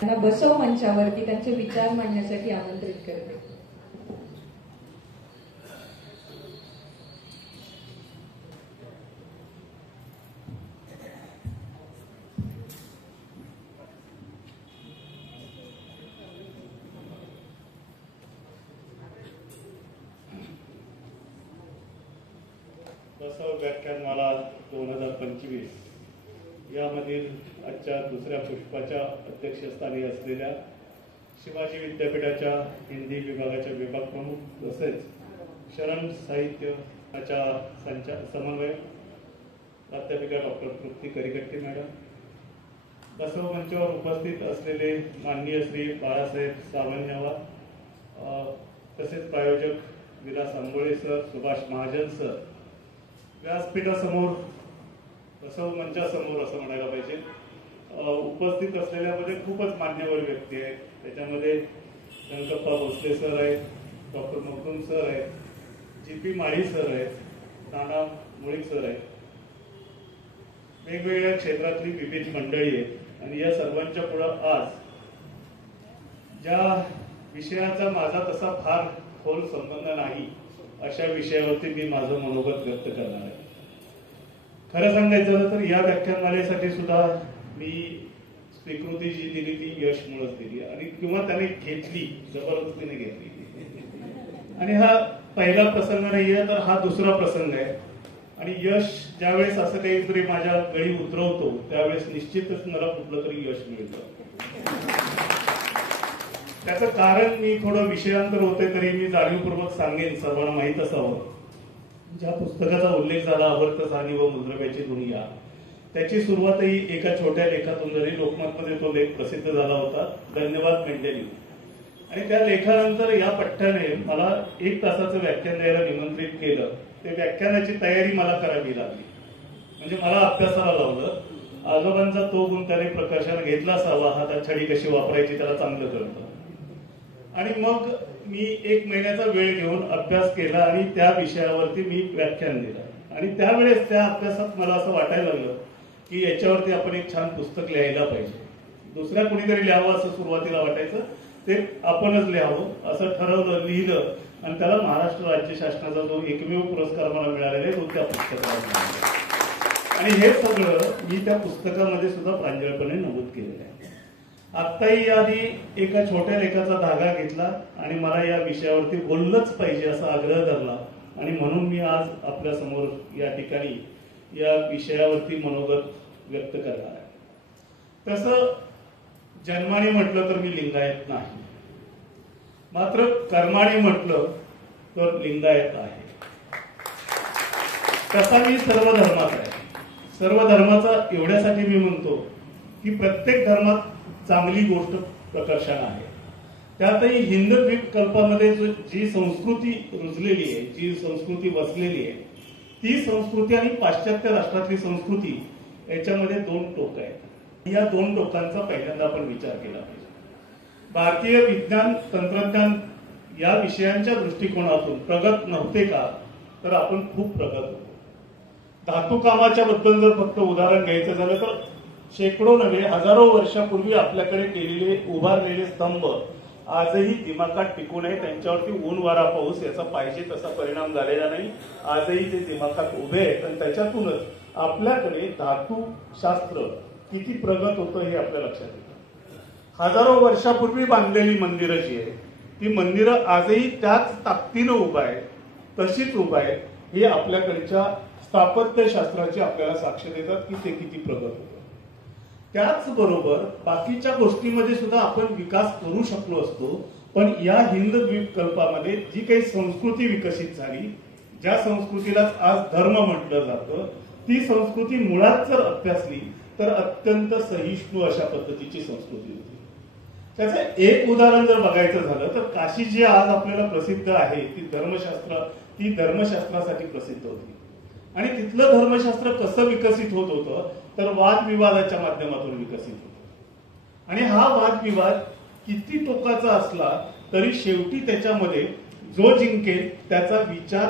त्यांना बसव मंचावरती त्यांचे विचार मांडण्यासाठी आमंत्रित करते. बसव व्याख्यानमाला 2025 यामधील आजच्या दुसऱ्या पुष्पाच्या अध्यक्षस्थानी असलेल्या शिवाजी विद्यापीठाच्या हिंदी विभागाच्या विभाग प्रमुख तसेच शरण साहित्याच्या समन्वयक प्राध्यापिका डॉक्टर तृप्ती करिगट्टी मॅडम, बसव मंचावर उपस्थित असलेले माननीय श्री बाळासाहेब सावंतवार, तसेच प्रायोजक विलास आंबोळे सर, सुभाष महाजन सर, व्यासपीठासमोर बसव मंचासमोर असं म्हणायला पाहिजे उपस्थित असलेल्यामध्ये खूपच मान्यवर व्यक्ती आहेत. त्याच्यामध्ये गणपतप्पा भोसले सर आहेत, डॉक्टर मखदूम सर आहेत, GP माळी सर आहेत, नाना मुळीक सर आहेत. वेगवेगळ्या क्षेत्रातली विविध मंडळी आहेत आणि या सर्वांच्या पुढे आज ज्या विषयाचा माझा तसा फार खोल संबंध नाही अशा विषयावरती मी माझं मनोगत व्यक्त करणार आहे. खरं सांगायचं तर या व्याख्यानमालेसाठी सुद्धा मी स्वीकृती जी दिली ती यशमुळेच दिली आणि किंवा त्याने घेतली, जबरदस्तीने घेतली. आणि हा पहिला प्रसंग नाहीये तर हा दुसरा प्रसंग आहे. आणि यश ज्यावेळेस असं काहीतरी माझ्या गळी उतरवतो त्यावेळेस निश्चितच मला कुठलं तरी यश मिळतं. त्याचं कारण मी थोडं विषयांतर होते तरी मी जाणीवपूर्वक सांगेन, सर्वांना माहीत असावं. ज्या पुस्तकाचा उल्लेख झाला अवर्त सानी व मुद्रवेची दुनिया, त्याची सुरुवातही एका छोट्या लेखातून जरी लोकमतमध्ये तो लेख प्रसिद्ध झाला होता, धन्यवाद मेंढेली. आणि त्या लेखानंतर या पठ्ठ्याने मला 1 तासाचं व्याख्यान द्यायला निमंत्रित केलं. ते व्याख्यानाची तयारी मला करावी लागली, म्हणजे मला अभ्यासाला लावलं. आजोबांचा तो गुण त्याने प्रकाशाने घेतला असावा, हातात छडी कशी वापरायची त्याला चांगलं कळतं. आणि मग मी 1 महिन्याचा वेळ घेऊन अभ्यास केला आणि त्या विषयावरती मी व्याख्यान दिलं. आणि त्यावेळेस त्या अभ्यासात मला असं वाटायला लागलं की याच्यावरती आपण एक छान पुस्तक लिहायला पाहिजे. दुसऱ्या कुणीतरी लिहावं असं सुरुवातीला वाटायचं, ते आपणच लिहावं असं ठरवलं, लिहिलं आणि त्याला महाराष्ट्र राज्य शासनाचा जो एकमेव पुरस्कार मला मिळालेला आहे तो त्या पुस्तकाला मिळाला. आणि हे सगळं मी त्या पुस्तकामध्ये सुद्धा प्रांजळपणे नमूद केलेलं आहे. आत्ताही याआधी एका छोट्या लेखाचा धागा घेतला आणि मला या विषयावरती बोललंच पाहिजे असा आग्रह धरला आणि म्हणून मी आज आपल्या समोर या ठिकाणी या विषयावरती मनोगत व्यक्त करणार आहे. तसं जन्माने म्हटलं तर मी लिंगायत नाही, मात्र कर्माने म्हटलं तर लिंगायत आहे. तसा मी सर्व धर्मात आहे. सर्व धर्माचा एवढ्यासाठी मी म्हणतो की प्रत्येक धर्मात चांगली गोष्ट प्रकर्षाने आहे. त्यातही हिंदू द्वीपकल्पामध्ये जी संस्कृती रुजलेली आहे, जी संस्कृती वसलेली आहे, ती संस्कृती आणि पाश्चात्य राष्ट्रातली संस्कृती याच्यामध्ये 2 टोक आहेत. या 2 टोकांचा पहिल्यांदा आपण विचार केला पाहिजे. भारतीय विज्ञान तंत्रज्ञान या विषयांच्या दृष्टिकोनातून प्रगत नव्हते का, तर आपण खूप प्रगत होतो. धातू कामाच्या बद्दल जर फक्त उदाहरण घ्यायचं झालं तर शेकडो नव्हे हजारो वर्षापूर्वी आपल्याकडे केलेले उभारलेले स्तंभ आजही दिमाखात टिकून आहे. त्यांच्यावरती ऊन वारा पाऊस याचा पाहिजे तसा परिणाम झालेला नाही. आजही ते दिमाखात उभे आहेत आणि त्याच्यातूनच आपल्याकडे धातुशास्त्र किती प्रगत होतं हे आपल्या लक्षात येतं. हजारो वर्षापूर्वी बांधलेली मंदिरं जी आहेत ती मंदिरं आजही त्याच ताकदीनं उभा आहेत, तशीच उभा आहेत. हे आपल्याकडच्या स्थापत्यशास्त्राची आपल्याला साक्ष देतात की ते किती प्रगत होतं. त्याचबरोबर बाकीच्या गोष्टींमध्ये सुद्धा आपण विकास करू शकलो असतो, पण या हिंद द्वीपकल्पामध्ये जी काही संस्कृती विकसित झाली, ज्या संस्कृतीला आज धर्म म्हटलं जातं, ती संस्कृती मुळात जर अभ्यासली तर अत्यंत सहिष्णू अशा पद्धतीची संस्कृती होती. त्याचं एक उदाहरण जर बघायचं झालं तर काशी जी आज आपल्याला प्रसिद्ध आहे ती धर्मशास्त्रासाठी प्रसिद्ध होती. आणि तिथलं धर्मशास्त्र कसं विकसित होत होतं तर वादविवादाच्या माध्यमातून विकसित होतं. आणि हा वादविवाद किती टोकाचा असला तरी शेवटी त्याच्यामध्ये जो जिंकेल त्याचा विचार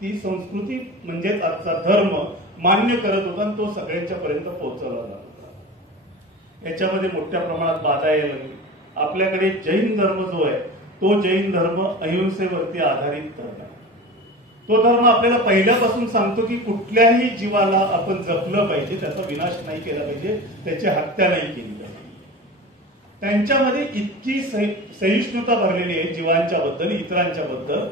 ती संस्कृती म्हणजेच आजचा धर्म मान्य करत होता आणि तो सगळ्यांच्या पर्यंत पोहोचवला जात होता. याच्यामध्ये मोठ्या प्रमाणात बाधा यायला लागली. आपल्याकडे जैन धर्म जो आहे तो जैन धर्म अहिंसेवरती आधारित धर्म आहे. तो धर्म आपल्याला पहिल्यापासून सांगतो की कुठल्याही जीवाला आपण जपलं पाहिजे, त्याचा विनाश नाही केला पाहिजे, त्याची हत्या नाही केली पाहिजे. त्यांच्यामध्ये इतकी सहिष्णुता भरलेली आहे जीवांच्या बद्दल, इतरांच्या बद्दल,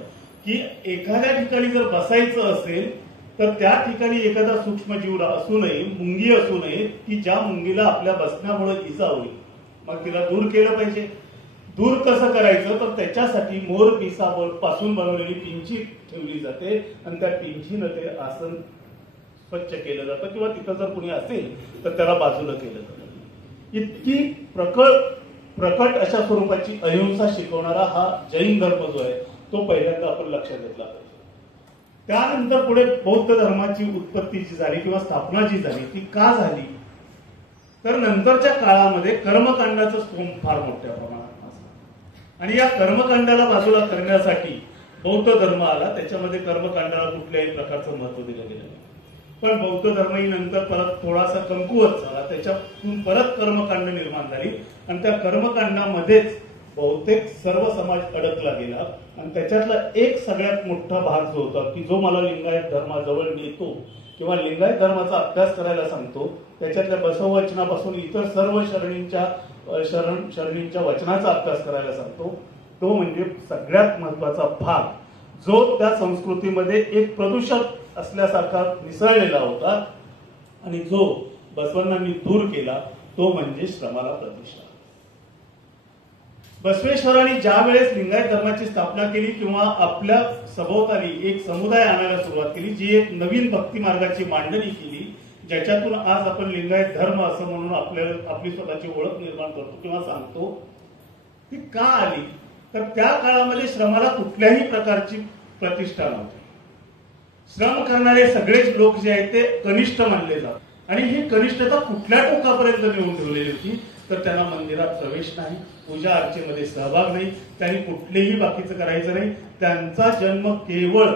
की एखाद्या ठिकाणी जर बसायचं असेल तर त्या ठिकाणी एखादा सूक्ष्मजीव असू नये, मुंगी असू नये, की ज्या मुंगीला आपल्या बसण्यामुळे इजा होईल. मग तिला दूर केलं पाहिजे. दूर कसं करायचं तर त्याच्यासाठी मोर पिसा पासून बनवलेली पिंची ठेवली जाते आणि त्या पिंचीनं ते आसन स्वच्छ केलं जातं, किंवा तिथं जर कुणी असेल तर त्याला बाजूला केलं जातं. इतकी प्रकट अशा स्वरूपाची अहिंसा शिकवणारा हा जैन धर्म जो आहे तो पहिल्यांदा आपण लक्षात घेतला पाहिजे. त्यानंतर पुढे बौद्ध धर्माची उत्पत्ती जी झाली किंवा स्थापना जी झाली ती का झाली तर नंतरच्या काळामध्ये कर्मकांडाचं स्तोम फार मोठ्या प्रमाणात असतं आणि या कर्मकांडाला बाजूला करण्यासाठी बौद्ध धर्म आला. त्याच्यामध्ये कर्मकांडाला कुठल्याही प्रकारचं महत्व दिलं गेलं नाही. पण बौद्ध धर्म ही नंतर परत थोडासा कमकुवत झाला. त्याच्यातून परत कर्मकांड निर्माण झाली आणि त्या कर्मकांडामध्येच बहुतेक सर्व समाज अडकला गेला. आणि त्याच्यातला एक सगळ्यात मोठा भाग जो होता की जो मला लिंगायत धर्माजवळ नेतो किंवा लिंगायत धर्माचा अभ्यास करायला सांगतो, त्याच्यातल्या बसववचनापासून इतर सर्व शरणींच्या वचनाचा अभ्यास करायला सांगतो, तो म्हणजे सगळ्यात महत्वाचा भाग जो त्या संस्कृतीमध्ये एक प्रदूषक असल्यासारखा मिसळलेला होता आणि जो बसवण्णांनी दूर केला, तो म्हणजे श्रमाला प्रतिष्ठा. बसवेश्वरांनी ज्या वेळेस लिंगायत धर्माची स्थापना केली किंवा आपल्या सभोवताली एक समुदाय आणायला सुरुवात केली, जी एक नवीन भक्ती मार्गाची मांडणी केली, ज्याच्यातून आज आपण लिंगायत धर्म असं म्हणून आपली स्वतःची ओळख निर्माण करतो किंवा सांगतो, ती का आली तर त्या काळामध्ये श्रमाला कुठल्याही प्रकारची प्रतिष्ठा नव्हती. श्रम करणारे सगळेच लोक जे आहेत ते कनिष्ठ मानले जातात आणि ही कनिष्ठता कुठल्या टोकापर्यंत नेऊन ठेवलेली होती तर त्यांना मंदिरात प्रवेश नाही, पूजा अर्चेमध्ये सहभाग नाही, त्यांनी कुठलेही बाकीचं करायचं नाही. त्यांचा जन्म केवळ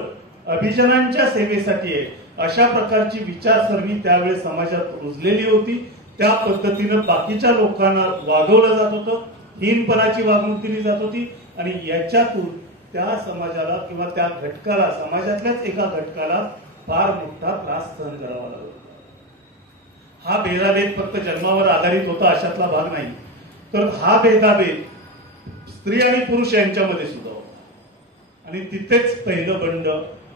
अभिजनांच्या सेवेसाठी आहे अशा प्रकारची विचारसरणी त्यावेळेस समाजात रुजलेली होती. त्या पद्धतीनं बाकीच्या लोकांना वागवलं जात होतं, हीनपणाची वागणूक दिली जात होती आणि याच्यातून त्या समाजाला किंवा त्या घटकाला, समाजातल्याच एका घटकाला फार मोठा त्रास सहन करावा लागला. हा भेदाभेद फक्त जन्मावर आधारित होता अशातला भाग नाही, तर हा भेदाभेद स्त्री आणि पुरुष यांच्यामध्ये सुद्धा होता आणि तिथेच पहिलं बंड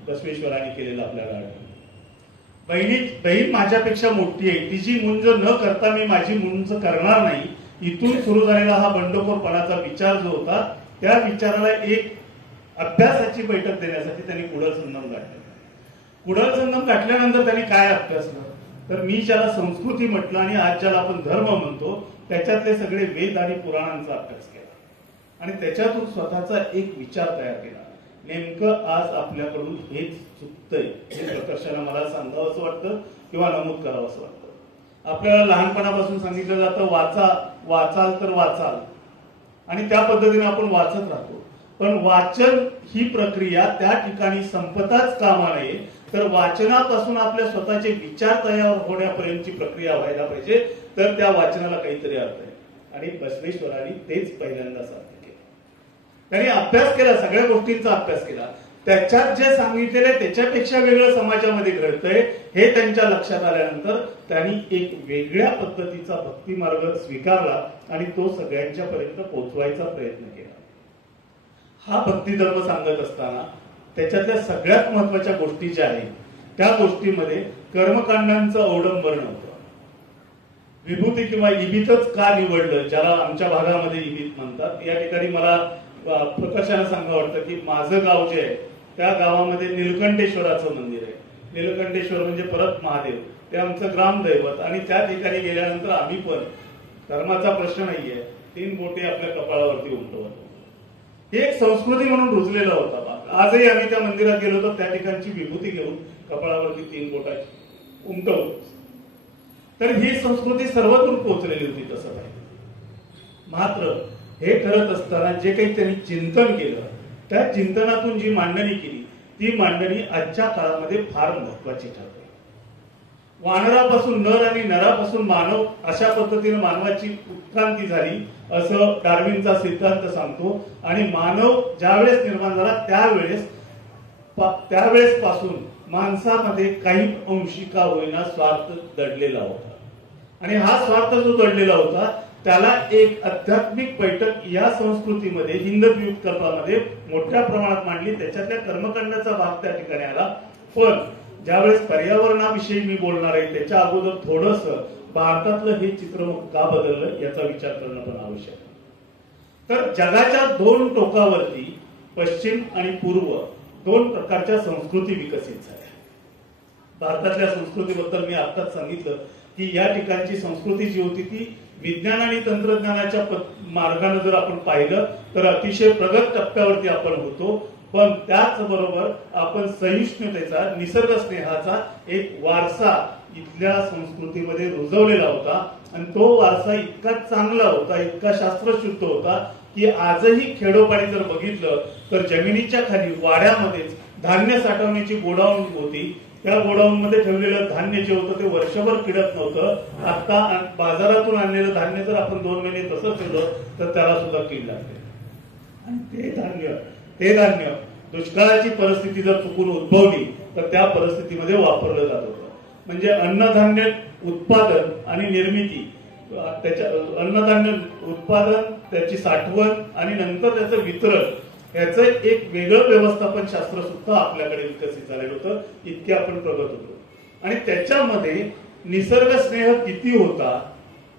बसवेश्वरांनी केलेलं आपल्याला आढळलं. बहीण माझ्यापेक्षा मोठी आहे, तिची मुंज न करता मी माझी मुंज करणार नाही, इथून सुरू झालेला हा बंडखोरपणाचा विचार जो होता त्या विचाराला एक अभ्यासाची बैठक देण्यासाठी त्यांनी कुडल संगम गाठला. कुडल संगम गाठल्यानंतर त्यांनी काय अभ्यासलं तर मी ज्याला संस्कृती म्हटलं आणि आज ज्याला आपण धर्म म्हणतो त्याच्यातले सगळे वेद आणि पुराणांचा अभ्यास केला आणि त्याच्यातून स्वतःचा एक विचार तयार केला. नेमकं आज आपल्याकडून हेच चुकतंय हे प्रकर्षाने मला सांगावं असं वाटतं किंवा नमूद करावं असं वाटतं. आपल्याला लहानपणापासून सांगितलं जातं वाचाल तर वाचाल आणि त्या पद्धतीने आपण वाचत राहतो. पण वाचन ही प्रक्रिया त्या ठिकाणी संपताच कामा नये, तर वाचनापासून आपल्या स्वतःचे विचार तयार होण्यापर्यंतची प्रक्रिया व्हायला पाहिजे, तर त्या वाचनाला काहीतरी अर्थ आहे. आणि बसवेश्वरांनी तेच पहिल्यांदा साध्य केलं. त्यांनी अभ्यास केला, सगळ्या गोष्टींचा अभ्यास केला. त्याच्यात जे सांगितलेलं त्याच्यापेक्षा वेगळं समाजामध्ये घडतंय हे त्यांच्या लक्षात आल्यानंतर त्यांनी एक वेगळ्या पद्धतीचा भक्ती मार्ग स्वीकारला आणि तो सगळ्यांच्या पर्यंत पोहोचवायचा प्रयत्न केला. हा भक्ती धर्म सांगत असताना त्याच्यातल्या सगळ्यात महत्वाच्या गोष्टी ज्या आहेत त्या गोष्टीमध्ये कर्मकांडांचं अवडंबर नव्हतं. विभूती किंवा इबितच का निवडलं, ज्याला आमच्या भागामध्ये इबित म्हणतात. या ठिकाणी मला प्रकर्षाने सांगावं वाटतं की माझं गाव जे आहे त्या गावामध्ये निलकंठेश्वराचं मंदिर आहे. निलकंठेश्वर म्हणजे परत महादेव, ते आमचं ग्रामदैवत आणि त्या ठिकाणी गेल्यानंतर आम्ही पण धर्माचा प्रश्न नाहीये, 3 बोटे आपल्या कपाळावरती उमटवतो. हे एक संस्कृती म्हणून रुजलेला होता. आजही आम्ही त्या मंदिरात गेलो तर त्या ठिकाणची विभूती घेऊन कपाळावरती 3 बोटाची उमटवतो. तर ही संस्कृती सर्वदूर पोहोचलेली होती तसं पाहिजे. मात्र हे करत असताना जे काही त्यांनी चिंतन केलं त्या चिंतनातून जी मांडणी केली ती मांडणी आजच्या काळामध्ये फार महत्वाची ठरते. वानरापासून नर आणि नरापासून मानव अशा पद्धतीने मानवाची उत्क्रांती झाली असं डार्विनचा सिद्धांत सांगतो. आणि मानव ज्यावेळेस निर्माण झाला त्यावेळेस पासून माणसामध्ये काही अंशी का होईना स्वार्थ दडलेला होता. आणि हा स्वार्थ जो दडलेला होता त्याला एक आध्यात्मिक बैठक या संस्कृतीमध्ये हिंद द्वीपकल्पामध्ये मोठ्या प्रमाणात मांडली. त्याच्यातल्या कर्मकांडाचा भाग त्या ठिकाणी आला. पण ज्यावेळेस पर्यावरणाविषयी मी बोलणार आहे त्याच्या अगोदर थोडस भारतातलं हे चित्र का बदललं याचा विचार करणं पण आवश्यक आहे. तर जगाच्या दोन टोकावरती पश्चिम आणि पूर्व दोन प्रकारच्या संस्कृती विकसित झाल्या. भारतातल्या संस्कृतीबद्दल मी आताच सांगितलं की या ठिकाणची संस्कृती जी होती ती विज्ञान आणि तंत्रज्ञानाच्या मार्गाने जर आपण पाहिलं तर अतिशय प्रगत टप्प्यावरती आपण होतो. पण त्याचबरोबर आपण सहिष्णुतेचा निसर्ग स्नेहाचा एक वारसा इथल्या संस्कृतीमध्ये रुजवलेला होता. आणि तो वारसा इतका चांगला होता, इतका शास्त्रशुद्ध होता की आजही खेडोपाडी जर बघितलं तर जमिनीच्या खाली वाड्यामध्येच धान्य साठवण्याची गोडाऊन होती. त्या गोडाऊन मध्ये ठेवलेलं धान्य जे होतं ते वर्षभर किडत नव्हतं. आता बाजारातून आणलेलं धान्य जर आपण 2 महिने तसं ठेवलं तर त्याला सुद्धा कीड लागते. आणि ते धान्य दुष्काळाची परिस्थिती जर चुकून उद्भवली तर त्या परिस्थितीमध्ये वापरलं जात होतं. म्हणजे अन्नधान्य उत्पादन आणि निर्मिती, त्याच्या अन्नधान्य उत्पादन, त्याची साठवण आणि नंतर त्याचं वितरण याचं एक वेगळं व्यवस्थापन शास्त्र सुद्धा आपल्याकडे विकसित झालेलं होतं. इतके आपण प्रगत होतो. आणि त्याच्यामध्ये निसर्ग स्नेह किती होता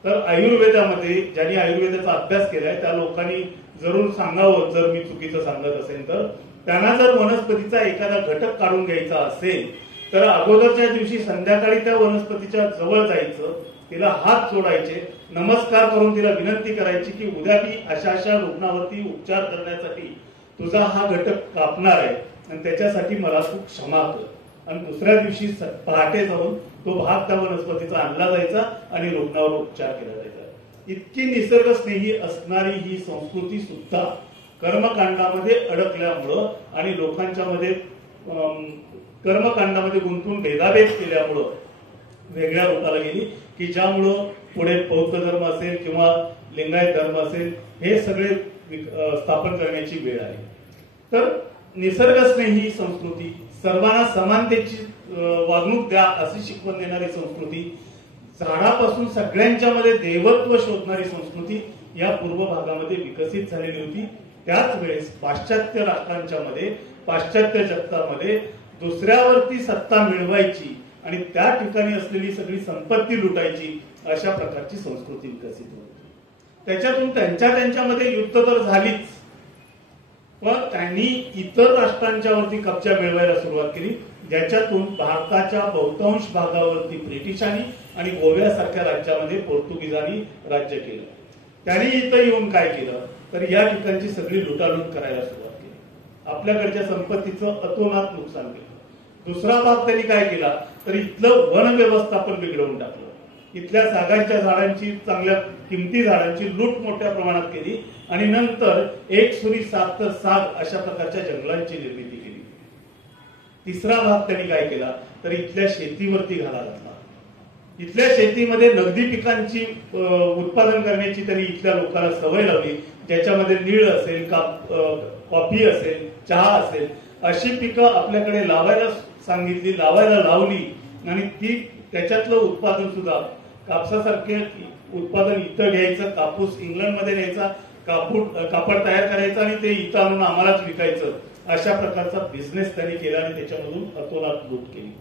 तर आयुर्वेदामध्ये ज्यांनी आयुर्वेदाचा अभ्यास केलाय त्या लोकांनी जरूर सांगावं जर मी चुकीचं सांगत असेल तर. त्यांना जर वनस्पतीचा एखादा घटक काढून घ्यायचा असेल तर अगोदरच्या दिवशी संध्याकाळी त्या वनस्पतीच्या जवळ जायचं, तिला हात जोडायचे, नमस्कार करून तिला विनंती करायची की उद्या मी अशा अशा रुग्णावरती उपचार करण्यासाठी तुझा हा घटक कापणार आहे आणि त्याच्यासाठी मला तू क्षमा कर. आणि दुसऱ्या दिवशी पहाटे जाऊन तो भाग त्या वनस्पतीचा आणला जायचा आणि रुग्णावर उपचार केला जायचा. इतकी निसर्गस्नेही असणारी ही संस्कृती सुद्धा कर्मकांडामध्ये अडकल्यामुळं आणि लोकांच्या मध्ये कर्मकांडामध्ये गुंतून भेदाभेद केल्यामुळं वेगळ्या रूपाला गेली की ज्यामुळं पुढे बौद्ध धर्म असेल किंवा लिंगायत धर्म असेल हे सगळे स्थापन करण्याची वेळ आली. तर निसर्गस्नेही संस्कृती, सर्वांना समानतेची वागणूक द्या अशी शिकवण देणारी संस्कृती, झाडापासून सगळ्यांच्या मध्ये देवत्व शोधणारी संस्कृती या पूर्व भागामध्ये विकसित झालेली होती. त्याच वेळेस पाश्चात्य राष्ट्रांच्या मध्ये, पाश्चात्य जगतामध्ये दुसऱ्यावरती सत्ता मिळवायची आणि त्या ठिकाणी असलेली सगळी संपत्ती लुटायची अशा प्रकारची संस्कृती विकसित होती. त्याच्यातून त्यांच्यामध्ये युद्ध तर झालीच, पण त्यांनी इतर राष्ट्रांच्या वरती कब्जा मिळवायला सुरुवात केली, ज्याच्यातून भारताच्या बहुतांश भागावरती ब्रिटिशांनी आणि गोव्यासारख्या राज्यामध्ये पोर्तुगीजांनी राज्य केलं. त्यांनी इथं येऊन काय केलं तर या ठिकाणची सगळी लुटालूट करायला सुरुवात केली, आपल्याकडच्या संपत्तीचं अतोनात नुकसान केलं. दुसरा भाग त्यांनी काय केला तर इथलं वन व्यवस्थापन बिघडवून टाकलं. इथल्या सागाच्या झाडांची, चांगल्या किमती झाडांची लूट मोठ्या प्रमाणात केली आणि नंतर एक सुरी सात तर साग अशा प्रकारच्या जंगलांची निर्मिती केली. तिसरा भाग त्यांनी काय केला तर इथल्या शेतीवरती घाला घातला. इथल्या शेतीमध्ये नगदी पिकांची उत्पादन करण्याची त्यांनी इथल्या लोकांना सवय लावली, ज्याच्यामध्ये नीळ असेल, कॉफी असेल, चहा असेल अशी पिकं आपल्याकडे लावायला सांगितली, लावायला लावली. आणि ती त्याच्यातलं उत्पादन सुद्धा कापसासारखे उत्पादन इथं घ्यायचं, कापूस इंग्लंडमध्ये न्यायचा, कापड तयार करायचं आणि ते इथं आणून आम्हालाच विकायचं, अशा प्रकारचा बिझनेस त्यांनी केला आणि त्याच्यामधून अतोनात लूट केली.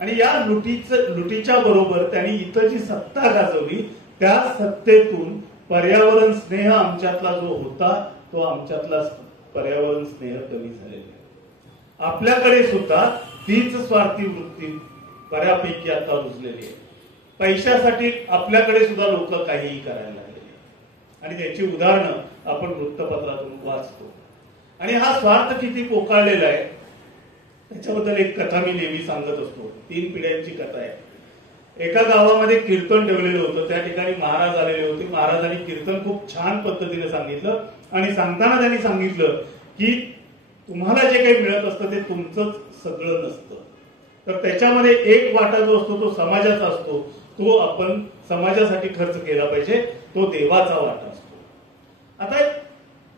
आणि या लुटीच्या बरोबर त्यांनी इथं जी सत्ता गाजवली त्या सत्तेतून पर्यावरण स्नेह आमच्यातला जो होता तो आमच्यातला पर्यावरण स्नेह कमी झालेला. आपल्याकडे सुद्धा तीच स्वार्थी वृत्ती बऱ्यापैकी आता रुजलेली आहे. पैशासाठी आपल्याकडे सुद्धा लोक काहीही करायला लागलेली आणि त्याची उदाहरणं आपण वृत्तपत्रातून वाचतो. आणि हा स्वार्थ किती पोकाळलेला आहे त्याच्याबद्दल एक कथा मी नेहमी सांगत असतो. 3 पिढ्यांची कथा आहे. एका गावामध्ये कीर्तन ठेवलेलं होतं, त्या ठिकाणी महाराज आलेले होते. महाराजांनी कीर्तन खूप छान पद्धतीने सांगितलं आणि सांगताना त्यांनी सांगितलं की तुम्हाला जे काही मिळत असतं ते तुमचंच सगळं नसतं. तर त्याच्यामध्ये एक वाटा जो असतो तो समाजाचा असतो, तो आपण समाजासाठी खर्च केला पाहिजे, तो देवाचा वाटा असतो. आता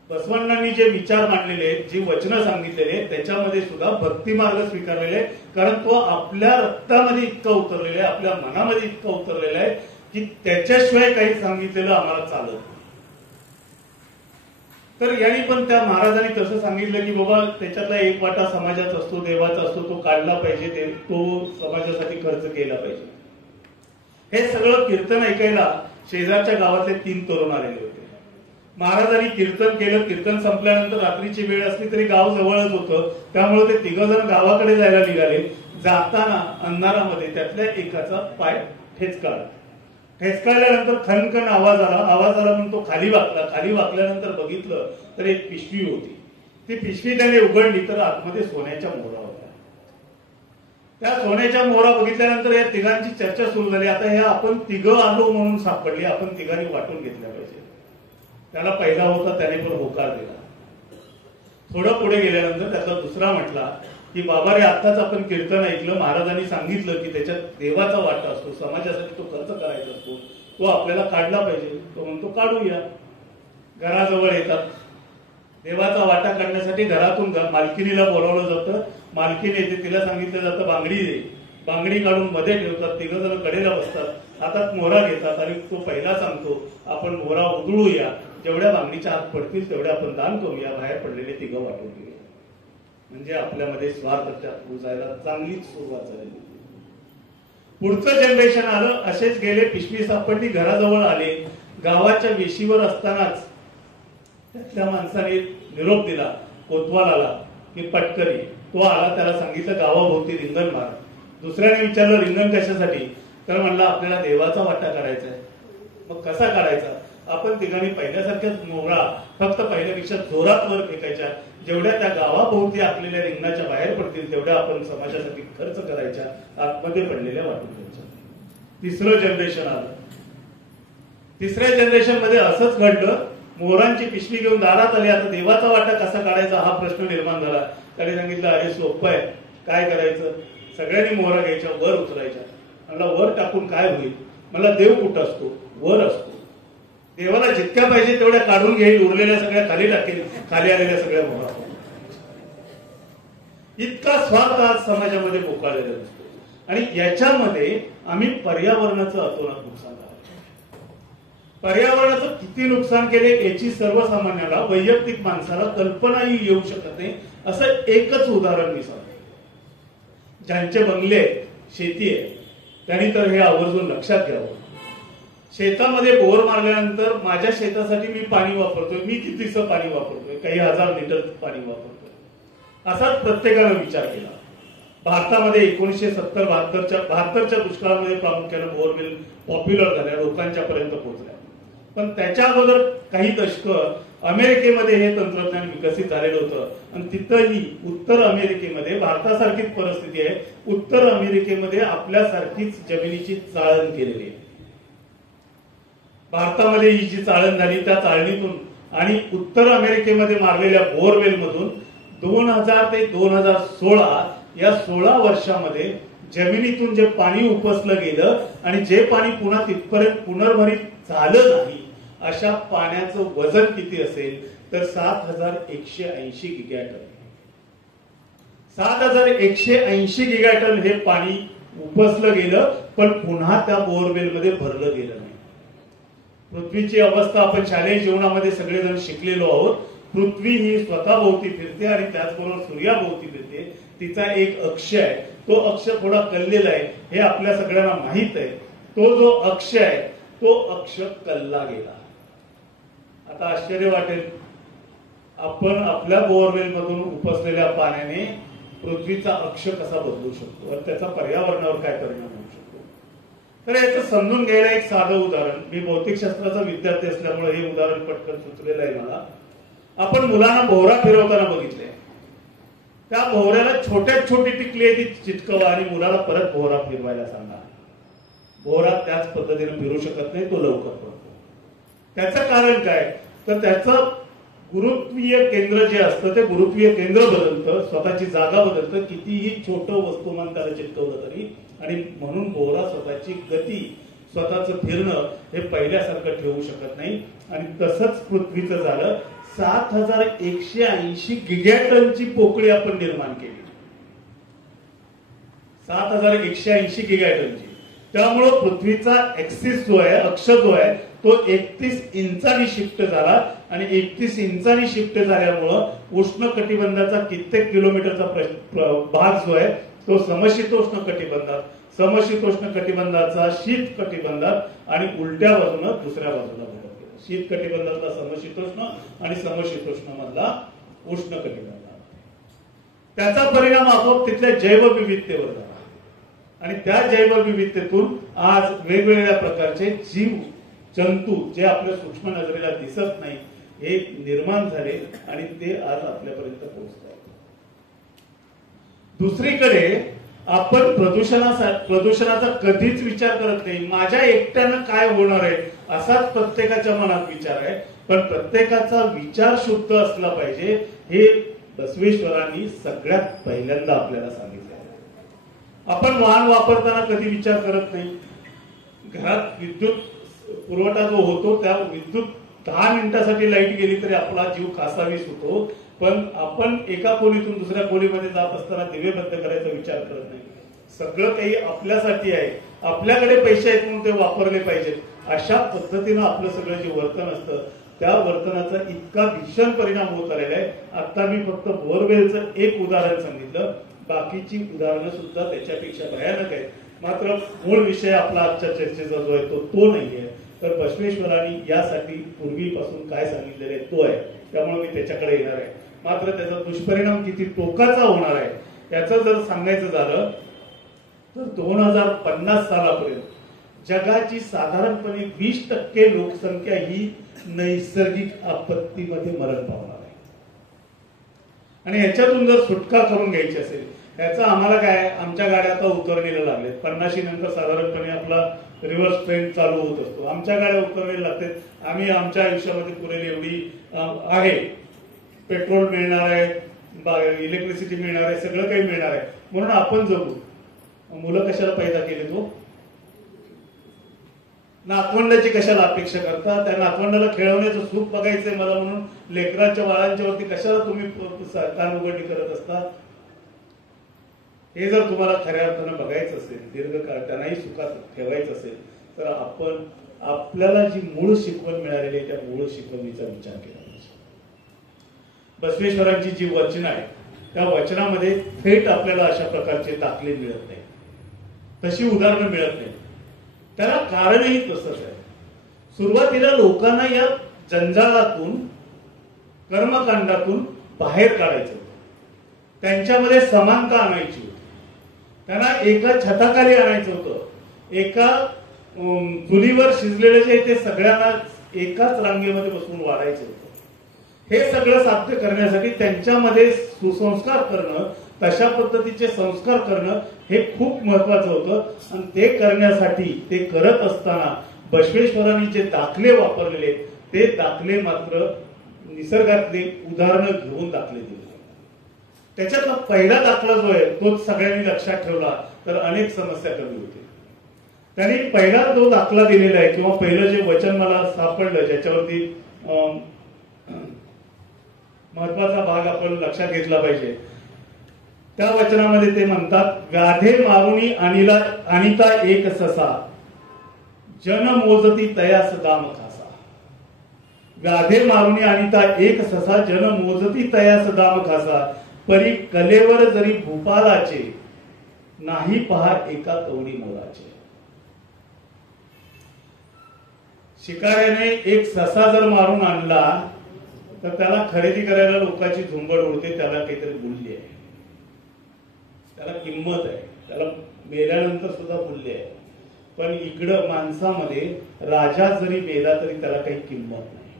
बसवण्णांनी जे विचार मांडलेले आहेत, जी वचनं सांगितलेले आहेत, त्याच्यामध्ये सुद्धा भक्ती मार्ग स्वीकारलेले आहे, कारण तो आपल्या रक्तामध्ये इतका उतरलेला आहे, आपल्या मनामध्ये इतका उतरलेला आहे की त्याच्याशिवाय काही सांगितलेलं आम्हाला चालत नाही. तर यांनी पण त्या महाराजांनी तसं सांगितलं की बाबा त्याच्यातला एक वाटा समाजाचा असतो, देवाचा असतो, तो काढला पाहिजे, तो समाजासाठी खर्च केला पाहिजे. हे सगळं कीर्तन ऐकायला शेजारच्या गावातले 3 तरुण आलेले होते. महाराजांनी कीर्तन केलं. कीर्तन संपल्यानंतर रात्रीची वेळ असली तरी गाव जवळच होतं, त्यामुळे ते 3 जण गावाकडे जायला निघाले. जाताना अंधारामध्ये त्यातल्या एकाचा पाय ठेचकाळला. ठेचकाळल्यानंतर खनखन आवाज आला म्हणून तो खाली वाकला. खाली वाकल्यानंतर बघितलं तर एक पिशवी होती. ती पिशवी त्याने उघडली तर आतमध्ये सोन्याच्या मोहरा होत्या. त्या सोन्याच्या मोहरा बघितल्यानंतर या तिघांची चर्चा सुरू झाली. आता ह्या आपण 3 आलो म्हणून सापडली, आपण 3घांनी वाटून घेतल्या पाहिजे. त्याला पहिला होता, त्याने पण होकार दिला. थोडं पुढे गेल्यानंतर त्यातला दुसरा म्हटला की बाबा रे, आत्ताच आपण कीर्तन ऐकलं, महाराजांनी सांगितलं की त्याच्यात देवाचा वाटा असतो, समाजासाठी तो खर्च करायचा असतो, तो आपल्याला काढला पाहिजे. तो म्हणतो काढूया. घराजवळ येतात. देवाचा वाटा काढण्यासाठी घरातून मालकिनीला बोलावलं जातं. मालकीण येते, तिला सांगितलं जातं बांगडी दे. बांगडी काढून मध्ये ठेवतात. 3 जण कडेला बसतात, हातात मोहरा घेतात आणि तो पहिला सांगतो आपण मोहरा उधळूया, जेवढ्या बांगडीच्या हात पडतील तेवढ्या आपण दान करूया, बाहेर पडलेले 3 वाटून घेऊया. म्हणजे आपल्यामध्ये स्वार्थ रुजायला चांगलीच सुरुवात झाली. पुढचं जनरेशन आलं, असेच गेले. पिशवी सापडली, घराजवळ आले. गावाच्या वेशीवर असतानाच त्यातल्या माणसाने निरोप दिला. कोतवाल आला की पटकरी. तो आला, त्याला सांगितलं गावाभोवती रिंगण मार. दुसऱ्याने विचारलं रिंगण कशासाठी? तर म्हणला आपल्याला देवाचा वाटा काढायचा आहे. मग कसा काढायचा? आपण 3घांनी पहिल्यासारख्याच मोहरा, फक्त पहिल्यापेक्षा जोरात वर फेकायच्या. जेवढ्या त्या गावाभोवती आखलेल्या रिंगणाच्या बाहेर पडतील तेवढ्या आपण समाजासाठी खर्च करायच्या, आतमध्ये पडलेल्या वाटून घ्यायच्या. 3रं जनरेशन आलं. 3ऱ्या जनरेशन मध्ये असंच घडलं. मोहरांची पिशवी घेऊन दारात आली. आता देवाचा वाटा कसा काढायचा हा प्रश्न निर्माण झाला. त्याने सांगितलं अरे सोपं आहे, काय करायचं? सगळ्यांनी मोहरा घ्यायच्या, वर उतरायच्या. मला वर टाकून काय होईल? मला देव कुठं असतो? वर असतो. देवाला जितक्या पाहिजे तेवढ्या काढून घेईल, उरलेल्या सगळ्या खाली टाकेल, खाली आलेल्या सगळ्या मोहरा. इतका स्वार्थ आज समाजामध्ये बोकाळलेला असतो. आणि याच्यामध्ये आम्ही पर्यावरणाचं अतोनात नुकसान झालं. पर्यावरणाचं किती नुकसान केले याची सर्वसामान्याला, वैयक्तिक माणसाला कल्पनाही येऊ शकत नाही. असं एकच उदाहरण मी सांगतो. ज्यांचे बंगले आहेत, शेती आहे, त्यांनी तर हे आवर्जून लक्षात घ्यावं. शेतामध्ये बोर मारल्यानंतर माझ्या शेतासाठी मी पाणी वापरतोय, मी कितीचं पाणी वापरतोय? काही 1000 लिटर पाणी वापरतोय. असाच प्रत्येकानं विचार केला. भारतामध्ये 1970-72च्या दुष्काळामध्ये प्रामुख्याने बोरवेल पॉप्युलर झाल्या, लोकांच्या पर्यंत पोहोचल्या. पण त्याच्या अगोदर काही दशकं अमेरिकेमध्ये हे तंत्रज्ञान विकसित झालेलं होतं. आणि तिथंही उत्तर अमेरिकेमध्ये भारतासारखीच परिस्थिती आहे. उत्तर अमेरिकेमध्ये आपल्यासारखीच जमिनीची चाळण केलेली आहे. भारतामध्ये ही जी चाळण झाली त्या चाळणीतून आणि उत्तर अमेरिकेमध्ये मारलेल्या बोरवेल मधून 2000 ते 2016 या 16 वर्षामध्ये जमिनीतून जे पाणी उपसलं गेलं आणि जे पाणी पुन्हा तिथपर्यंत पुनर्भरित झालं नाही, अशा पाण्याचं वजन किती असेल तर 7180 गिगाटन. 7180 गिगाटन हे पाणी उपसलं गेलं, पण पुन्हा त्या बोरवेलमध्ये भरलं गेलं नाही. पृथ्वीची अवस्था आपण शालेय जीवनामध्ये सगळेजण शिकलेलो आहोत. पृथ्वी ही स्वतःभोवती फिरते आणि त्याचबरोबर सूर्याभोवती फिरते. तिचा एक अक्ष आहे, तो अक्ष थोडा कललेला आहे, हे आपल्या सगळ्यांना माहित आहे. तो जो अक्ष आहे तो अक्ष कलला गेला. आता आश्चर्य वाटेल, आपण आपल्या बोअरवेल मधून उपसलेल्या पाण्याने पृथ्वीचा अक्ष कसा बदलू शकतो आणि त्याचा पर्यावरणावर काय परिणाम होऊ शकतो. तर याचं समजून घ्यायला एक साधं उदाहरण, मी भौतिकशास्त्राचा विद्यार्थी असल्यामुळे हे उदाहरण पटकन सुचलेलं आहे मला. आपण मुलांना भोवरा फिरवताना बघितले, त्या भोवऱ्याला छोट्यात छोटी टिकली आहे ती चिटकवा आणि मुलाला परत भोवरा फिरवायला सांगा. भोवरा त्याच पद्धतीने फिरू शकत नाही, तो लवकर पडतो. त्याचं कारण काय तर त्याचं गुरुत्वीय केंद्र जे असतं ते गुरुत्वीय केंद्र बदलतं, स्वतःची जागा बदलतं, कितीही छोटं वस्तुमान त्याला चिटकवलं तरी. आणि म्हणून बोहरा स्वतःची गती, स्वतःचं फिरणं हे पहिल्यासारखं ठेवू शकत नाही. आणि तसंच पृथ्वीचं झालं. 7180 गिगॅटनची पोकळी आपण निर्माण केली. 7180 गिगॅटनची. त्यामुळं पृथ्वीचा एक्सिस जो आहे, अक्ष जो आहे, तो 31 इंचांनी शिफ्ट झाला. आणि 31 इंचांनी शिफ्ट झाल्यामुळं उष्ण कटिबंधाचा कित्येक किलोमीटरचा भाग जो आहे तो समशीतोष्ण कटिबंधात, समशीतोष्ण कटिबंधाचा शीत कटिबंधात आणि उलट्या बाजूनं दुसऱ्या बाजूला घडत गेला. शीत कटिबंधातला समशीतोष्ण आणि समशीतोष्ण मधला उष्ण कटिबंधात. त्याचा परिणाम आपोआप तिथल्या जैवविविधतेवर झाला. आणि त्या जैवविविधतेतून आज वेगवेगळ्या प्रकारचे जीव जंतू जे आपल्या सूक्ष्म नजरेला दिसत नाही हे निर्माण झाले आणि ते आज आपल्यापर्यंत पोहोचतात. दुसरीकडे आपण प्रदूषणाचा कधीच विचार करत नाही. माझ्या एकट्यानं काय होणार आहे असाच प्रत्येकाच्या मनात विचार आहे. पण प्रत्येकाचा विचार शुद्ध असला पाहिजे हे बसवेश्वरांनी सगळ्यात पहिल्यांदा आपल्याला सांगितलं. आपण वाहन वापरताना कधी विचार करत नाही. घरात विद्युत पुरवठा जो होतो त्या विद्युत 10 मिनिटासाठी लाईट गेली तरी आपला जीव कासावीस होतो. पण आपण एका खोलीतून दुसऱ्या खोलीमध्ये जात असताना दिवे बंद करायचा विचार करत नाही. सगळं काही आपल्यासाठी आहे, आपल्याकडे पैसे आहेत म्हणून ते वापरले पाहिजेत. अशा पद्धतीनं आपलं सगळं जे वर्तन असतं त्या वर्तनाचा इतका भीषण परिणाम होत आलेला आहे. आता मी फक्त बोरवेलचं एक उदाहरण सांगितलं, बाकीची उदाहरणं सुद्धा त्याच्यापेक्षा भयानक आहेत. मात्र मूळ विषय आपला आजच्या चर्चेचा जो आहे तो नाहीये. तर बसवेश्वरांनी यासाठी पूर्वीपासून काय सांगितलेलं आहे तो आहे. त्यामुळे मी त्याच्याकडे येणार आहे. मात्र त्याचा दुष्परिणाम किती टोकाचा होणार आहे याचं जर सांगायचं झालं तर 2050 सालापर्यंत जगाची साधारणपणे 20% लोकसंख्या ही नैसर्गिक आपत्तीमध्ये मरण पावणार आहे. आणि ह्याच्यातून जर सुटका करून घ्यायची असेल, याचा आम्हाला काय, आमच्या गाड्या आता उतरणीला लागल्यात. 50 नंतर साधारणपणे आपला रिव्हर्स ट्रेंड चालू होत असतो. आमच्या गाड्या उतरणीला लागतात. आम्ही आमच्या आयुष्यामध्ये पुरेल एवढी आहे, पेट्रोल मिळणार आहे, इलेक्ट्रिसिटी मिळणार आहे, सगळं काही मिळणार आहे म्हणून आपण जगू. मुलं कशाला पैदा केले तो? नातवंडाची कशाला अपेक्षा करता? त्या नातवंडाला खेळवण्याचं सुख बघायचंय मला म्हणून लेकरांच्या बाळांच्या वरती कशाला तुम्ही कान उघडणी करत असता? हे जर तुम्हाला खऱ्या अर्थानं बघायचं असेल, दीर्घकाळ त्यांनाही सुखात ठेवायचं असेल तर आपण आपल्याला जी मूळ शिकवण मिळालेली आहे त्या मूळ शिकवणीचा विचार केला पाहिजे. बसवेश्वरांची जी वचनं आहे त्या वचनामध्ये थेट आपल्याला अशा प्रकारचे दाखले मिळत नाही, तशी उदाहरणं मिळत नाही. त्याला कारणही तसंच आहे. सुरुवातीला लोकांना या जंजाळातून, कर्मकांडातून बाहेर काढायचं होतं. त्यांच्यामध्ये समानता आणायची होती. त्यांना एका छताखाली आणायचं होतं. एका चुलीवर शिजलेले जे ते सगळ्यांना एकाच रांगेमध्ये बसून वाढायचं होतं. हे सगळं साध्य करण्यासाठी त्यांच्यामध्ये सुसंस्कार करणं, तशा पद्धतीचे संस्कार करणं हे खूप महत्वाचं होतं. आणि ते करण्यासाठी, ते करत असताना बसवेश्वरांनी जे दाखले वापरलेले ते दाखले मात्र निसर्गातले उदाहरणं घेऊन दाखले दिले. त्याच्यातला पहिला दाखला जो आहे तोच सगळ्यांनी लक्षात ठेवला तर अनेक समस्या कमी होतील. त्यांनी पहिला जो दाखला दिलेला आहे किंवा पहिलं जे वचन मला सापडलं ज्याच्यावरती महत्वाचा भाग आपण लक्षात घेतला पाहिजे, त्या वचनामध्ये ते म्हणतात, व्याधे मारुनी अनिता एक ससा, जन मोजती तयास दाम खासा. व्याधे मारुनी अनिता एक ससा, जन मोजती तयास दाम खासा, परी कलेवर जरी भूपालाचे, नाही पहा एका कवडी मोलाचे. शिकाऱ्याने एक ससा जर मारून आणला तर त्याला खरेदी करायला लोकांची झुंबड उडते. त्याला काहीतरी मूल्य आहे, त्याला किंमत आहे, त्याला मेल्यानंतर सुद्धा मूल्य आहे. पण इकडं माणसामध्ये राजा जरी मेला तरी त्याला काही किंमत नाही.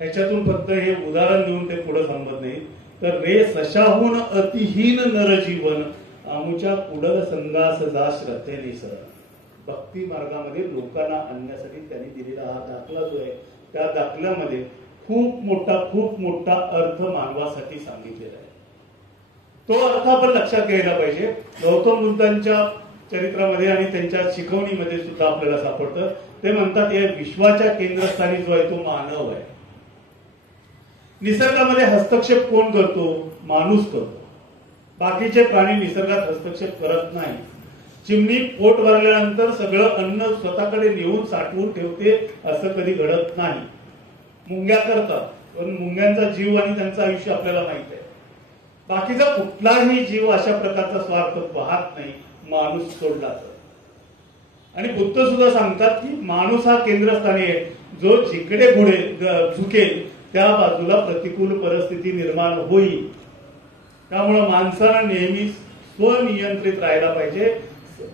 ह्याच्यातून फक्त हे उदाहरण देऊन ते पुढे थांबत नाही. तर रे सशाहून अतिहीन नरजीवन, आमुच्या पुढं संदास जा श्रद्धेने सर. भक्ती मार्गामध्ये लोकांना आणण्यासाठी त्यांनी दिलेला हा दाखला जो आहे त्या दाखल्यामध्ये खूप मोठा अर्थ मानवासाठी सांगितलेला आहे. तो अर्थ आपण लक्षात घ्यायला पाहिजे. गौतम बुद्धांच्या चरित्रामध्ये आणि त्यांच्या शिकवणीमध्ये सुद्धा आपल्याला सापडतं. ते म्हणतात या विश्वाच्या केंद्रस्थानी जो आहे तो मानव आहे. निसर्गामध्ये हस्तक्षेप कोण करतो? माणूस करतो. बाकीचे प्राणी निसर्गात हस्तक्षेप करत नाही. चिमणी पोट भरल्यानंतर सगळं अन्न स्वतःकडे नेऊन साठवून ठेवते असं कधी घडत नाही. मुंग्या करतात, पण मुंग्यांचा जीव आणि त्यांचं आयुष्य आपल्याला माहित आहे. बाकीचा कुठलाही जीव अशा प्रकारचा स्वार्थ पाहत नाही, माणूस सोडला तर. आणि बुद्ध सुद्धा सांगतात की माणूस हा केंद्रस्थानी आहे. जो जिकडे पुढे झुकेल त्या बाजूला प्रतिकूल परिस्थिती निर्माण होईल. त्यामुळे माणसानं नेहमी स्वनियंत्रित राहायला पाहिजे,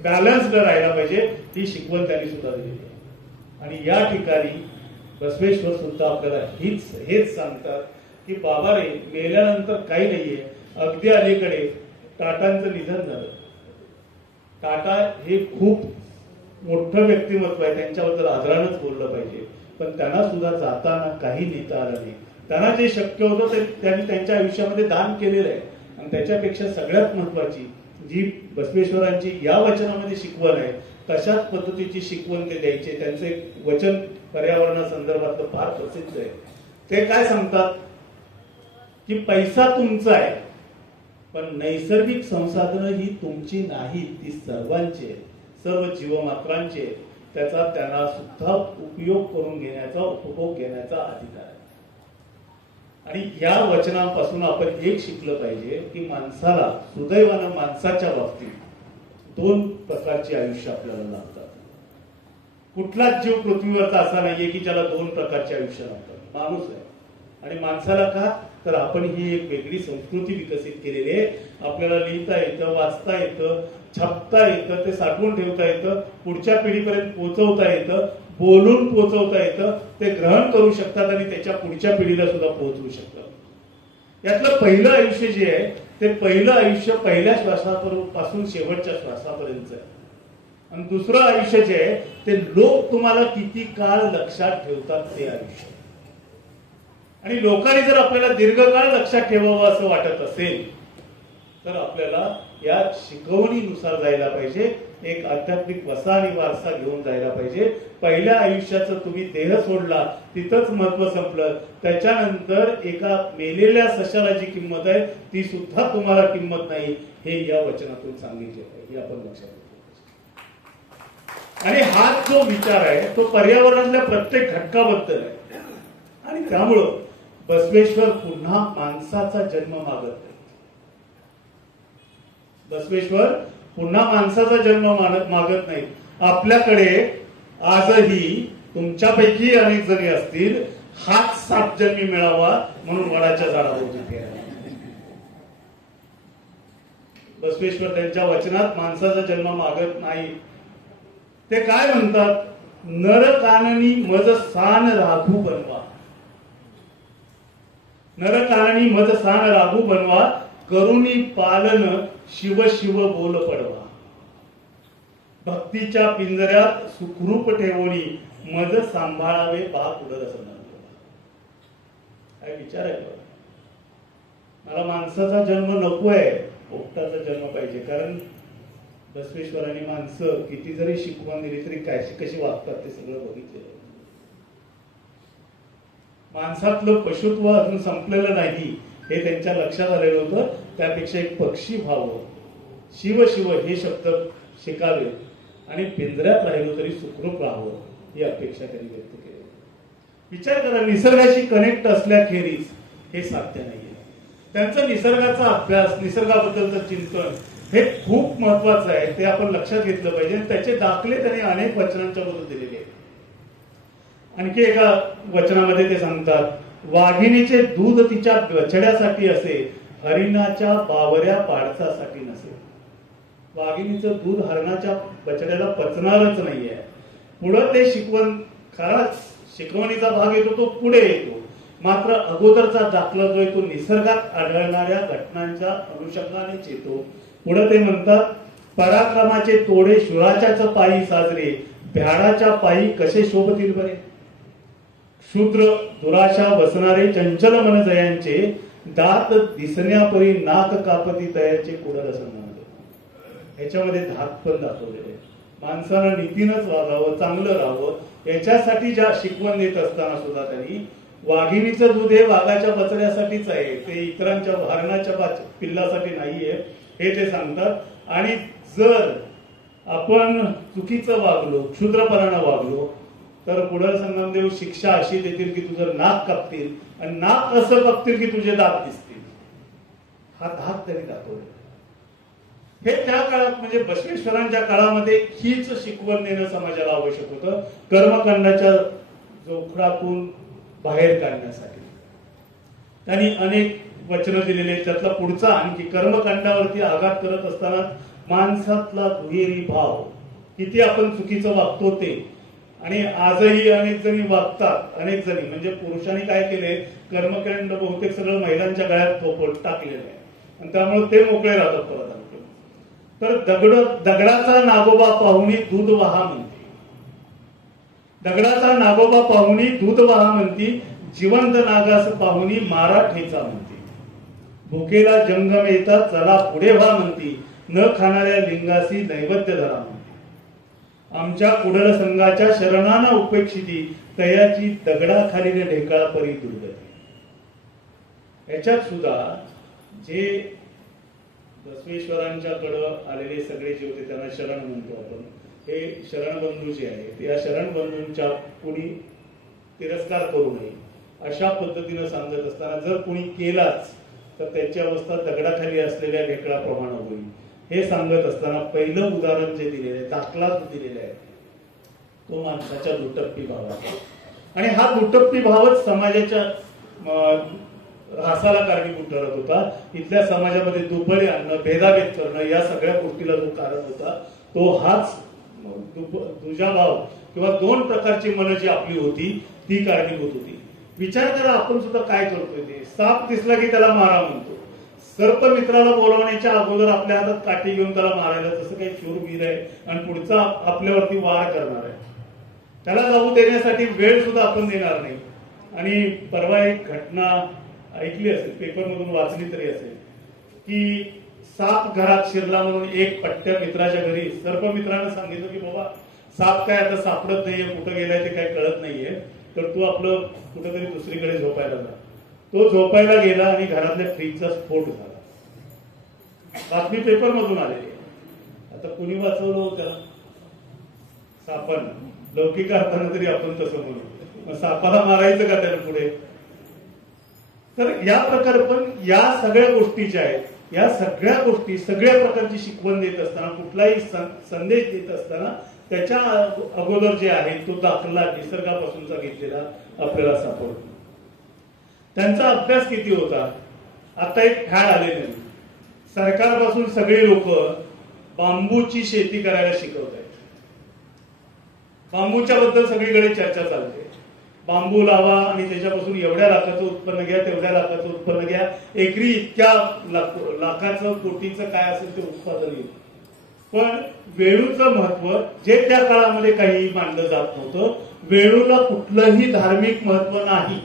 बॅलन्स्ड राहायला पाहिजे. ही शिकवण त्यांनी सुद्धा दिली आहे. आणि या ठिकाणी बसवेश्वर सुद्धा आपल्याला हेच सांगतात की बाबा रे, मेल्यानंतर काही नाहीये. अगदी अलीकडे टाटांचं निधन झालं. टाटा हे खूप मोठं व्यक्तिमत्व आहे, त्यांच्याबद्दल आदरानच बोललं पाहिजे. पण त्यांना सुद्धा जाताना काही नेता आलं नाही. त्यांना जे शक्य होतं ते त्यांनी त्यांच्या आयुष्यामध्ये दान केलेलं आहे. आणि त्याच्यापेक्षा सगळ्यात महत्वाची जी बसवेश्वरांची या वचनामध्ये शिकवण आहे, तशाच पद्धतीची शिकवण ते द्यायचे. त्यांचं एक वचन पर्यावरणासंदर्भातलं फार प्रसिद्ध आहे. ते काय सांगतात की पैसा तुमचा आहे, पण नैसर्गिक संसाधनं ही तुमची नाही, ती सर्वांची आहे, सर्व जीवमात्रांचे. त्याचा त्यांना सुद्धा उपयोग करून घेण्याचा, उपभोग घेण्याचा अधिकार आहे. आणि या वचनापासून आपण एक शिकलं पाहिजे की माणसाला, सुदैवानं माणसाच्या बाबतीत 2 प्रकारची आयुष्य आपल्याला लाभतात. कुठलाच जीव पृथ्वीवरचा असा नाहीये की ज्याला 2 प्रकारचे आयुष्य लाभतात. माणूस आहे. आणि माणसाला का, तर आपण ही एक वेगळी संस्कृती विकसित केलेली आहे. आपल्याला लिहिता येतं, वाचता येतं, छापता येतं, ते साठवून ठेवता येतं, पुढच्या पिढीपर्यंत पोहोचवता येतं, बोलून पोहोचवता येतं, ते ग्रहण करू शकतात आणि त्याच्या पुढच्या पिढीला सुद्धा पोहोचवू शकतात. यातलं पहिलं आयुष्य जे आहे ते पहिलं आयुष्य पहिल्या श्वासापासून शेवटच्या श्वासापर्यंत आहे. आणि दुसरं आयुष्य जे आहे ते लोक तुम्हाला किती काळ लक्षात ठेवतात ते आयुष्य. आणि लोकांनी जर आपल्याला दीर्घकाळ लक्षात ठेवावं असं वाटत असेल तर आपल्याला या शिकवणीनुसार जायला पाहिजे. एक आध्यात्मिक वसा आणि वारसा घेऊन जायला पाहिजे. पहिल्या आयुष्याचं तुम्ही देह सोडला, तिथंच महत्व संपलं. त्याच्यानंतर एका मेलेल्या सशाला जी किंमत आहे ती सुद्धा तुम्हाला किंमत नाही, हे या वचनातून सांगितले पाहिजे. आपण लक्षात घेतलं. आणि हा जो विचार आहे तो पर्यावरणातल्या प्रत्येक घटकाबद्दल आहे. आणि त्यामुळं बसवेश्वर पुन्हा माणसाचा जन्म मागत नाही. बसवेश्वर पुन्हा माणसाचा जन्म मागत नाही. आपल्याकडे आजही तुमच्यापैकी अनेक जणी असतील, हाच 7 जन्मी मिळावा म्हणून वडाच्या झाडाभोवती फिरायला. बसवेश्वर त्यांच्या वचनात माणसाचा जन्म मागत नाही. ते काय म्हणतात, नर काननी मज सान राघू बनवा. नर काननी मज सान राघू बनवा, करुणी पालन शिव शिव बोल पडवा. भक्तीच्या पिंजऱ्यात सुखरूप ठेवणी, मज सांभाळावे बा पुढं. काय विचार आहे बघा. मला माणसाचा जन्म नको आहे, पोपटाचा जन्म पाहिजे. कारण बसवेश्वरांनी माणसं किती जरी शिकवण दिली तरी कशी वागतात ते सगळं बघितलेलं. माणसातलं पशुत्व अजून संपलेलं नाही हे त्यांच्या लक्षात आलेलं होतं. त्यापेक्षा एक पक्षी व्हावं, शिव शिव हे शब्द शिकावे आणि पिंजऱ्यात राहिलो तरी सुखरूप राहावं ही अपेक्षा त्यांनी व्यक्त केली. विचार करा, निसर्गाशी कनेक्ट असल्याखेरीज हे साध्य नाहीये. त्यांचा निसर्गाचा अभ्यास, निसर्गाबद्दलचं चिंतन हे खूप महत्वाचं आहे. ते आपण लक्षात घेतलं पाहिजे. त्याचे दाखले त्यांनी अनेक वचनांच्या बद्दल दिलेले आहेत. आणखी एका वचनामध्ये ते सांगतात, वाघिणीचे दूध तिच्या बछड्यासाठी असे, हरिणाच्या बावऱ्या पाडसासाठी नसे. वाघिणीचं दूध हरणाच्या बछड्याला पचणारच नाहीये. पुढं ते खराच शिकवणीचा भाग येतो, तो पुढे येतो. मात्र अगोदरचा दाखला जो आहे तो निसर्गात आढळणाऱ्या घटनांच्या अनुषंगानेच येतो. पुढे ते म्हणतात, पराक्रमाचे तोडे शूराच्याच पायी साजरे, भ्याडाच्या पायी कसे शोभतील बरे. शूद्र दुराशा बसणारे चंचल मन जयांचे, दात दिसण्यापरी नाक कापती तयाचे कुडल संबंध. याच्यामध्ये धाक पण दाखवलेले. माणसानं नीतीनंच वागावं, चांगलं राहावं याच्यासाठी ज्या शिकवण देत असताना सुद्धा त्यांनी वाघिणीचं दूध हे वाघाच्या बछड्यासाठीच आहे, ते इतरांच्या हरणाच्या पिल्लासाठी नाहीये हे ते सांगतात. आणि जर आपण चुकीचं वागलो, क्षुद्रपणानं वागलो तर कुडल संगमदेव शिक्षा अशी देतील की तुझं नाक कापतील, आणि नाक असं कापतील की तुझे दात दिसतील. हा धाक त्यांनी दाखवला. हे त्या काळात म्हणजे बसवेश्वरांच्या काळामध्ये हीच शिकवण देणं समाजाला आवश्यक होतं, कर्मकांडाच्या जोखडातून बाहेर काढण्यासाठी. त्यांनी अनेक वचनं दिलेले. त्यातला पुढचा आणखी कर्मकांडावरती आघात करत असताना माणसातला दुहेरी भाव, किती आपण चुकीचं वागतो ते. आणि आजही अनेक जणी वागतात, अनेक जणी म्हणजे पुरुषांनी काय केले, कर्मकांड बहुतेक सगळं महिलांच्या गळ्यात टाकलेलं आहे आणि त्यामुळे ते मोकळे राहतात परत. तर दगडाचा नागोबा पाहुणी दूध वाहा म्हणते, दगडाचा नागोबा पाहुणी दूध वाहा म्हणती, जिवंत नागास पाहुणी मारा ठेचा म्हणते. भुकेला जंगम येता चला पुढे व्हा म्हणती, न खाणाऱ्या लिंगासी नैवेद्य धरा म्हणते. आमच्या कुडल संघाच्या शरणाना उपेक्षिती, तयाची दगडाखाली ढेकळा परी दुर्गती. याच्यात सुद्धा जे बसवेश्वरांच्याकडं आलेले सगळे जे होते त्यांना शरण म्हणतो आपण, हे शरणबंधू जे आहेत या शरणबंधूंच्या कुणी तिरस्कार करू नये अशा पद्धतीनं सांगत असताना जर कुणी केलाच तर त्याची अवस्था दगडाखाली असलेल्या ढेकळाप्रमाणे होईल हे सांगत असताना पहिलं उदाहरण जे दिलेलं आहे, दाखला जो दिलेला आहे तो माणसाच्या दुटप्पी भावाचा. आणि हा दुटप्पी भावच समाजाच्या ऱ्हासाला कारणीभूत ठरत होता. इथल्या समाजामध्ये दुबळे आणणं, भेदाभेद करणं या सगळ्या गोष्टीला जो कारण होता तो हाच दुजाभाव किंवा दोन प्रकारची मन जी आपली होती ती कारणीभूत होती. विचार करा, आपण सुद्धा काय करतोय. ते साप दिसला की त्याला मारा म्हणतो. सर्प मित्राला बोलवण्याच्या अगोदर आपल्या हातात काठी घेऊन त्याला मारायला, जसं काही शूरवीर आहे आणि पुढचा आपल्यावरती वार करणार आहे, त्याला जाऊ देण्यासाठी वेळ सुद्धा आपण देणार नाही. आणि परवा एक घटना ऐकली असेल, पेपर मधून वाचली तरी असेल, की साप घरात शिरला म्हणून एक पट्ट्या मित्राच्या घरी सर्प मित्रानं सांगितलं की बाबा साप काय आता सापडत नाहीये, कुठं गेलाय ते काय कळत नाहीये, तर तू आपलं कुठेतरी दुसरीकडे झोपायला जा. तो झोपायला गेला आणि घरातल्या फ्रीजचा स्फोट झाला. बातमी पेपर मधून आलेली. आता कुणी वाचवलं होतं? सापानं. लौकिक अर्थानं तरी आपण तसं म्हणू, मग सापाला मारायचं का त्याला पुढे? तर या प्रकारे पण या सगळ्या गोष्टी ज्या आहेत, या सगळ्या गोष्टी सगळ्या प्रकारची शिकवण देत असताना, कुठलाही संदेश देत असताना त्याच्या अगोदर जे आहे तो दाखला निसर्गापासूनचा घेतलेला आपल्याला सापडतो. त्यांचा अभ्यास किती होता? आता एक फॅड आलेले नाही, सरकारपासून सगळे लोक बांबूची शेती करायला शिकवत आहेत. बांबूच्या बद्दल सगळीकडे चर्चा चालते. बांबू लावा आणि त्याच्यापासून एवढ्या लाखाचं उत्पन्न घ्या, तेवढ्या लाखाचं उत्पन्न घ्या, एकरी इतक्या लाखाचं कोटीचं काय असेल ते उत्पादन येईल. पण वेळूचं महत्व जे त्या काळामध्ये काही मानलं जात नव्हतं. वेळूला कुठलंही धार्मिक महत्व नाही.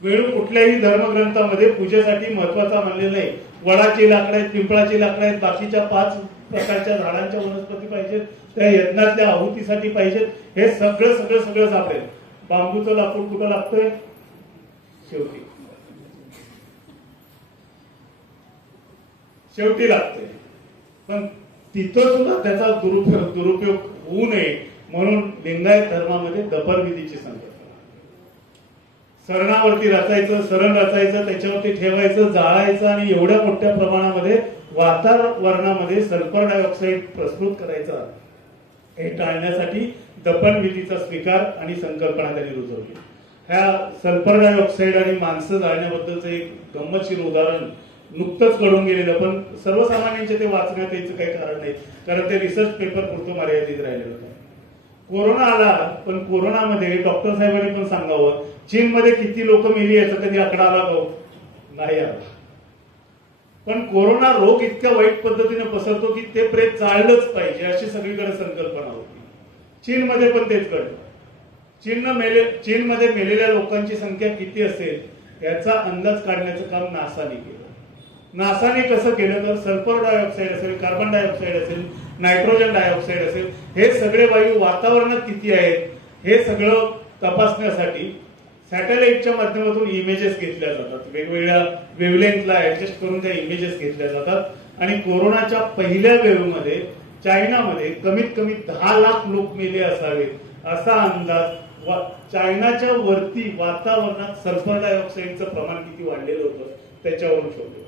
वेळू कुठल्याही धर्मग्रंथामध्ये पूजेसाठी महत्वाचा मानलेला नाही. वडाची लाकडं आहेत, पिंपळाची लाकडं आहेत, बाकीच्या 5 प्रकारच्या झाडांच्या वनस्पती पाहिजेत, त्या यज्ञातल्या आहुतीसाठी पाहिजेत, हे सगळं सगळं सगळं सापडेल. बांबूचं लाकूड कुठं लागतंय? शेवटी लागतंय. पण तिथं सुद्धा त्याचा दुरुपयोग होऊ नये म्हणून लिंगायत धर्मामध्ये दफनविधीची संकल्पना. सरणावरती रचायचं, सरण रचायचं, त्याच्यावरती ठेवायचं, जाळायचं आणि एवढ्या मोठ्या प्रमाणामध्ये वातावरणामध्ये सल्फर डायऑक्साईड प्रस्तुत करायचा, हे टाळण्यासाठी दफनविधीचा स्वीकार आणि संकल्पना त्यांनी रुजवली. ह्या सल्फर डायऑक्साईड आणि माणसं जाळण्याबद्दलचं एक गंमतशीर उदाहरण नुकतंच घडून गेलेलं, पण सर्वसामान्यांचे ते वाचण्यात यायचं काही कारण नाही, कारण ते रिसर्च पेपर पुरतं मर्यादित राहिलेलं होतं. कोरोना आला, पण कोरोनामध्ये डॉक्टर साहेबांनी पण सांगावं, चीनमध्ये किती लोक मेली याचा कधी आकडा आला का? नाही आला. पण कोरोना रोग इतक्या वाईट पद्धतीने पसरतो की ते प्रेत जाळलंच पाहिजे अशी सगळीकडे संकल्पना होती. चीनमध्ये पण तेच घडलं. चीनमध्ये मेलेल्या लोकांची संख्या किती असेल याचा अंदाज काढण्याचं काम नासाने केलं. नासाने कसं केलं तर सल्फर डायऑक्साईड असेल, कार्बन डायऑक्साईड असेल, नायट्रोजन डायऑक्साईड असेल, हे सगळे वायू वातावरणात किती आहेत हे सगळं तपासण्यासाठी सॅटेलाइटच्या माध्यमातून इमेजेस घेतल्या जातात. वेगवेगळ्या वेव्हलेंथला ऍडजस्ट करून त्या इमेजेस घेतल्या जातात आणि कोरोनाच्या पहिल्या वेव्हमध्ये चायनामध्ये कमीत कमी 10 लाख लोक मेले असावेत असा अंदाज चायनाच्या वरती वातावरणात सल्फर डायऑक्साईडचं प्रमाण किती वाढलेलं होतं त्याच्यावरून शोधलं.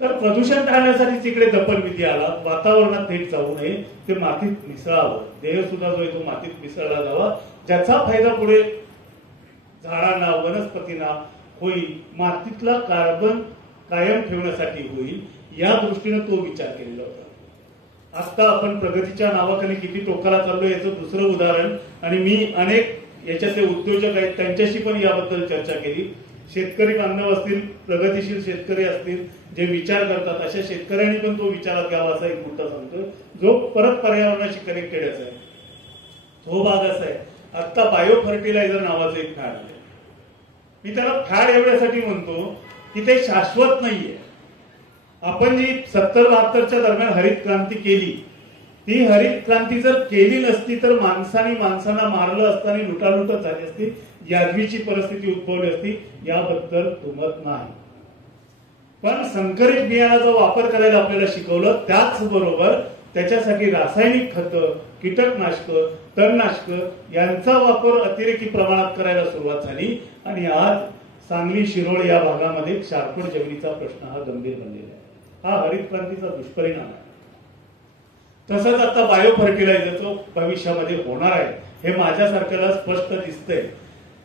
तर प्रदूषण टाळण्यासाठी तिकडे दफनविधी आला. वातावरणात थेट जाऊ नये, ते मातीत मिसळावं. देह सुद्धा जो आहे तो मातीत मिसळला जावा, ज्याचा फायदा पुढे झाडांना, वनस्पतींना होईल, मातीतला कार्बन कायम ठेवण्यासाठी होईल, या दृष्टीने तो विचार केलेला होता. आता आपण प्रगतीच्या नावाखाली किती टोकाला चाललोय याचं दुसरं उदाहरण, आणि मी अनेक याच्यातले उद्योजक आहेत त्यांच्याशी पण याबद्दल चर्चा केली. शेतकरी बांधव असतील, प्रगतीशील शेतकरी असतील, जे विचार करतात, अशा शेतकऱ्यांनी पण तो विचारात घ्यावा असा एक मुद्दा सांगतो, जो परत पर्यावरणाशी कनेक्टेड आहे. तो भाग असा आहे, आता बायो फर्टिलायझर नावाचं एक फॅड आहे. मी त्याला फॅड एवढ्यासाठी म्हणतो की ते शाश्वत नाहीये. आपण जी 70-72च्या दरम्यान हरित क्रांती केली, ती हरित क्रांती जर केली नसती तर माणसांना मारलं असतं आणि लुटालुटच झाली असती, यादवीची परिस्थिती उद्भवली असती, याबद्दल दुमत नाही. पण संकरित बियाणाचा वापर करायला आपल्याला शिकवलं, त्याचबरोबर त्याच्यासाठी रासायनिक खतं, कीटकनाशकं, तणनाशकं यांचा वापर अतिरेकी प्रमाणात करायला सुरुवात झाली आणि आज सांगली, शिरोळ या भागामध्ये क्षारफळ जमिनीचा प्रश्न हा गंभीर बनलेला आहे. हा हरित क्रांतीचा दुष्परिणाम आहे. तसंच आता बायो फर्टिलायझरचं भविष्यामध्ये होणार आहे, हे माझ्यासारख्याला स्पष्ट दिसतंय.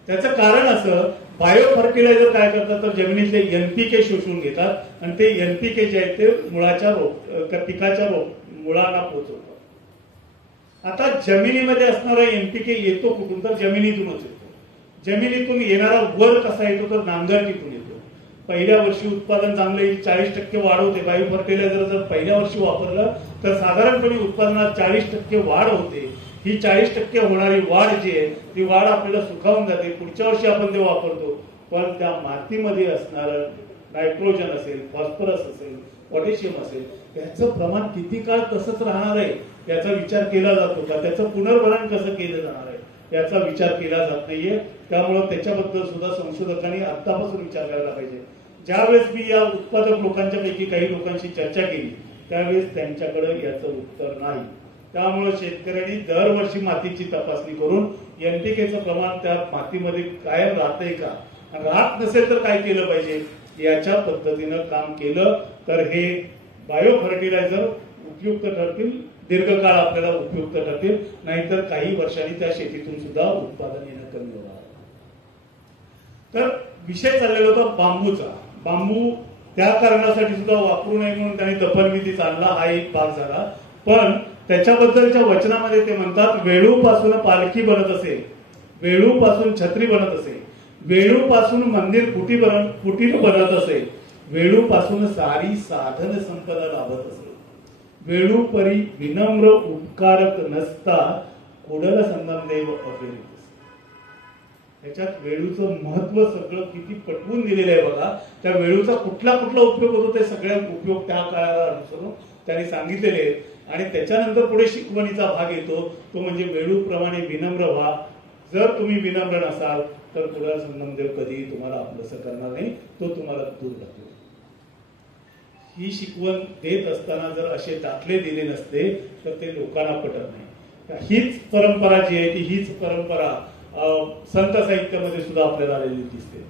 त्याचं कारण असं, बायो फर्टिलायझर काय करतात तर जमिनीतले एनपीके शोषून घेतात आणि ते एनपीके जे आहेत ते पिकाच्या मुळांना पोहोचवतात. आता जमिनीमध्ये असणारा एनपीके येतो कुठून तर जमिनीतूनच येतो. जमिनीतून येणारा वर कसा येतो तर नांगरटीतून येतो. पहिल्या वर्षी उत्पादन चांगलं येईल, 40% वाढ होते. बायो फर्टिलायझर जर पहिल्या वर्षी वापरलं तर साधारणपणे उत्पादनात 40% वाढ होते. ही 40% होणारी वाढ जी आहे ती वाढ आपल्याला सुखावून जाते. पुढच्या वर्षी आपण ते वापरतो, पण त्या मातीमध्ये असणारं नायट्रोजन असेल, फॉस्फरस असेल, पोटॅशियम असेल, त्याचं प्रमाण किती काळ तसंच राहणार आहे याचा विचार केला जातो का? त्याचं पुनर्भरण कसं केलं जाणार आहे याचा विचार केला जात नाहीये. त्यामुळे त्याच्याबद्दल सुद्धा संशोधकांनी आतापासून विचार करायला पाहिजे. ज्यावेळेस मी या उत्पादक लोकांच्या पैकी काही लोकांशी चर्चा केली त्यावेळेस त्यांच्याकडे याचं उत्तर नाही. त्यामुळे शेतकऱ्यांनी दरवर्षी मातीची तपासणी करून एनपीकेचं प्रमाण त्या मातीमध्ये कायम राहतंय का, राहत नसेल तर काय केलं पाहिजे याच्या पद्धतीनं काम केलं तर हे बायो फर्टिलायझर उपयुक्त ठरतील, दीर्घकाळ आपल्याला उपयुक्त ठरतील. नाहीतर काही वर्षांनी त्या शेतीतून सुद्धा उत्पादन येणं कमी होणार. तर विषय चाललेला होता बांबूचा. बांबू त्या कारणासाठी सुद्धा वापरू नये म्हणून त्यांनी दफनविधीच आणला, हा एक भाग झाला. पण त्याच्याबद्दलच्या वचनामध्ये ते म्हणतात, वेळूपासून पालखी बनत असेल, वेळूपासून छत्री बनत असेल, वेळूपासून मंदिर कुटीर बनत असेल, वेळूपासून सारी साधन संपदा लाभत असेल, वेळूपरी विनम्र उपकारक नसता कुडल संगमदेव अभिरित. याच्यात वेळूचं महत्व सगळं किती पटवून दिलेलं आहे बघा. त्या वेळूचा कुठला उपयोग होतो ते सगळ्या उपयोग त्या काळाला अनुसरून त्यांनी सांगितलेले आहेत. आणि त्याच्यानंतर पुढे शिकवणीचा भाग येतो, तो म्हणजे वेळूप्रमाणे विनम्र व्हा. जर तुम्ही विनम्र नसाल तर कुडल संगमदेव कधी तुम्हाला आपलंसं करणार नाही, तो तुम्हाला दूर ढकलेल. ही शिकवण देत असताना जर असे दाखले दिले नसते तर ते लोकांना पटत नाही. हीच परंपरा जी आहे हीच परंपरा संत साहित्यामध्ये सुद्धा आपल्याला आलेली दिसते.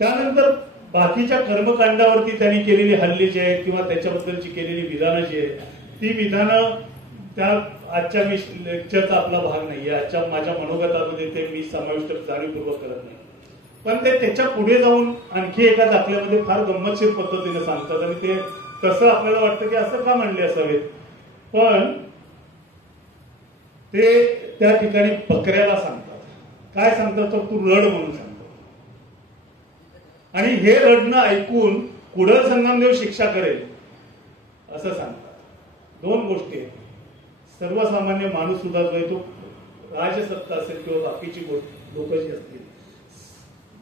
त्यानंतर बाकीच्या कर्मकांडावरती त्यांनी केलेली हल्ले जे आहेत किंवा त्याच्याबद्दलची केलेली विधानं जी आहेत ती विधानं त्या आजच्या लेक्चरचा आपला भाग नाहीये. आजच्या माझ्या मनोगतामध्ये ते मी समाविष्ट जाणीवपूर्वक करत नाही. पण ते त्याच्या पुढे जाऊन आणखी एका दाखल्यामध्ये फार गंमतशीर पद्धतीने सांगतात आणि ते तसं आपल्याला वाटतं की असं का म्हणले असावेत. पण ते त्या ठिकाणी बकऱ्याला सांगतात. काय सांगतात तर तू रड म्हणून सांगतो. आणि हे रडणं ऐकून कुडल संगमदेव शिक्षा करेल असं सांगतात. दोन गोष्टी आहेत. सर्वसामान्य माणूस सुद्धा जो आहे तो राजसत्ता असेल किंवा बाकीची लोक जी असतील,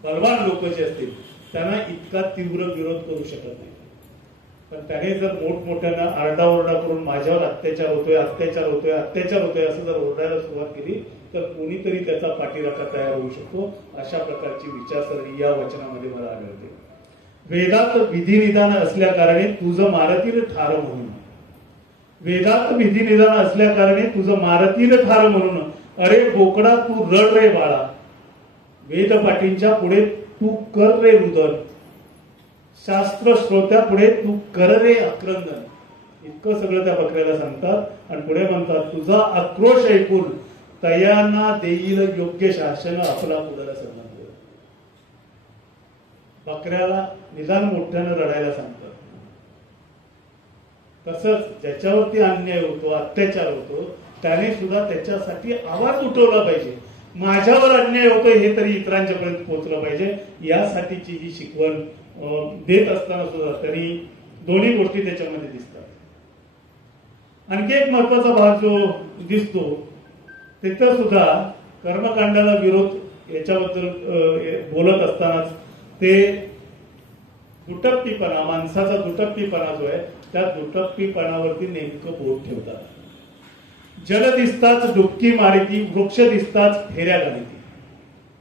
बलवान लोक जे असतील, त्यांना इतका तीव्र विरोध करू शकत नाही. पण त्याने जर मोठमोठ्यानं आरडाओरडा करून माझ्यावर अत्याचार होतोय असं जर ओरडायला सुरुवात केली तर कोणीतरी त्याचा पाठीराखा तयार होऊ शकतो. अशा प्रकारची विचारसरणी या वचनामध्ये मला आढळते. वेदात विधिनिदान असल्या कारणे तुझं मारतील ठार म्हणून, वेदात विधिनिदान असल्या कारणे तुझं मारतील ठार म्हणून, अरे बोकडा तू रड रे बाळा, वेदपाठींच्या पुढे तू कर रे रुदन, शास्त्र श्रोत्या पुढे तू कर रे आक्रंदन. इतकं सगळं त्या बकऱ्याला सांगतात आणि पुढे म्हणतात तुझा आक्रोश ऐकून तयांना देईल योग्य शासन आपला पुढाला संबंध. बकऱ्याला निदान मोठ्यानं रडायला सांगतात. तसंच ज्याच्यावरती अन्याय होतो, अत्याचार होतो, त्याने सुद्धा त्याच्यासाठी आवाज उठवला पाहिजे. माझ्यावर अन्याय होतो हे तरी इतरांच्या पर्यंत पोहोचलं पाहिजे. यासाठीची ही शिकवण देत असताना सुद्धा तरी दोन्ही गोष्टी त्याच्यामध्ये दिसतात. आणखी एक महत्वाचा भाग जो दिसतो तिथं सुद्धा कर्मकांडाला विरोध याच्याबद्दल बोलत असतानाच ते दुटप्पीपणा, माणसाचा दुटप्पीपणा जो आहे त्या दुटप्पीपणावरती नेमकं बोट ठेवतात. जल दिसताच डुबकी मारिती, वृक्ष दिसताच फेऱ्या घालिती.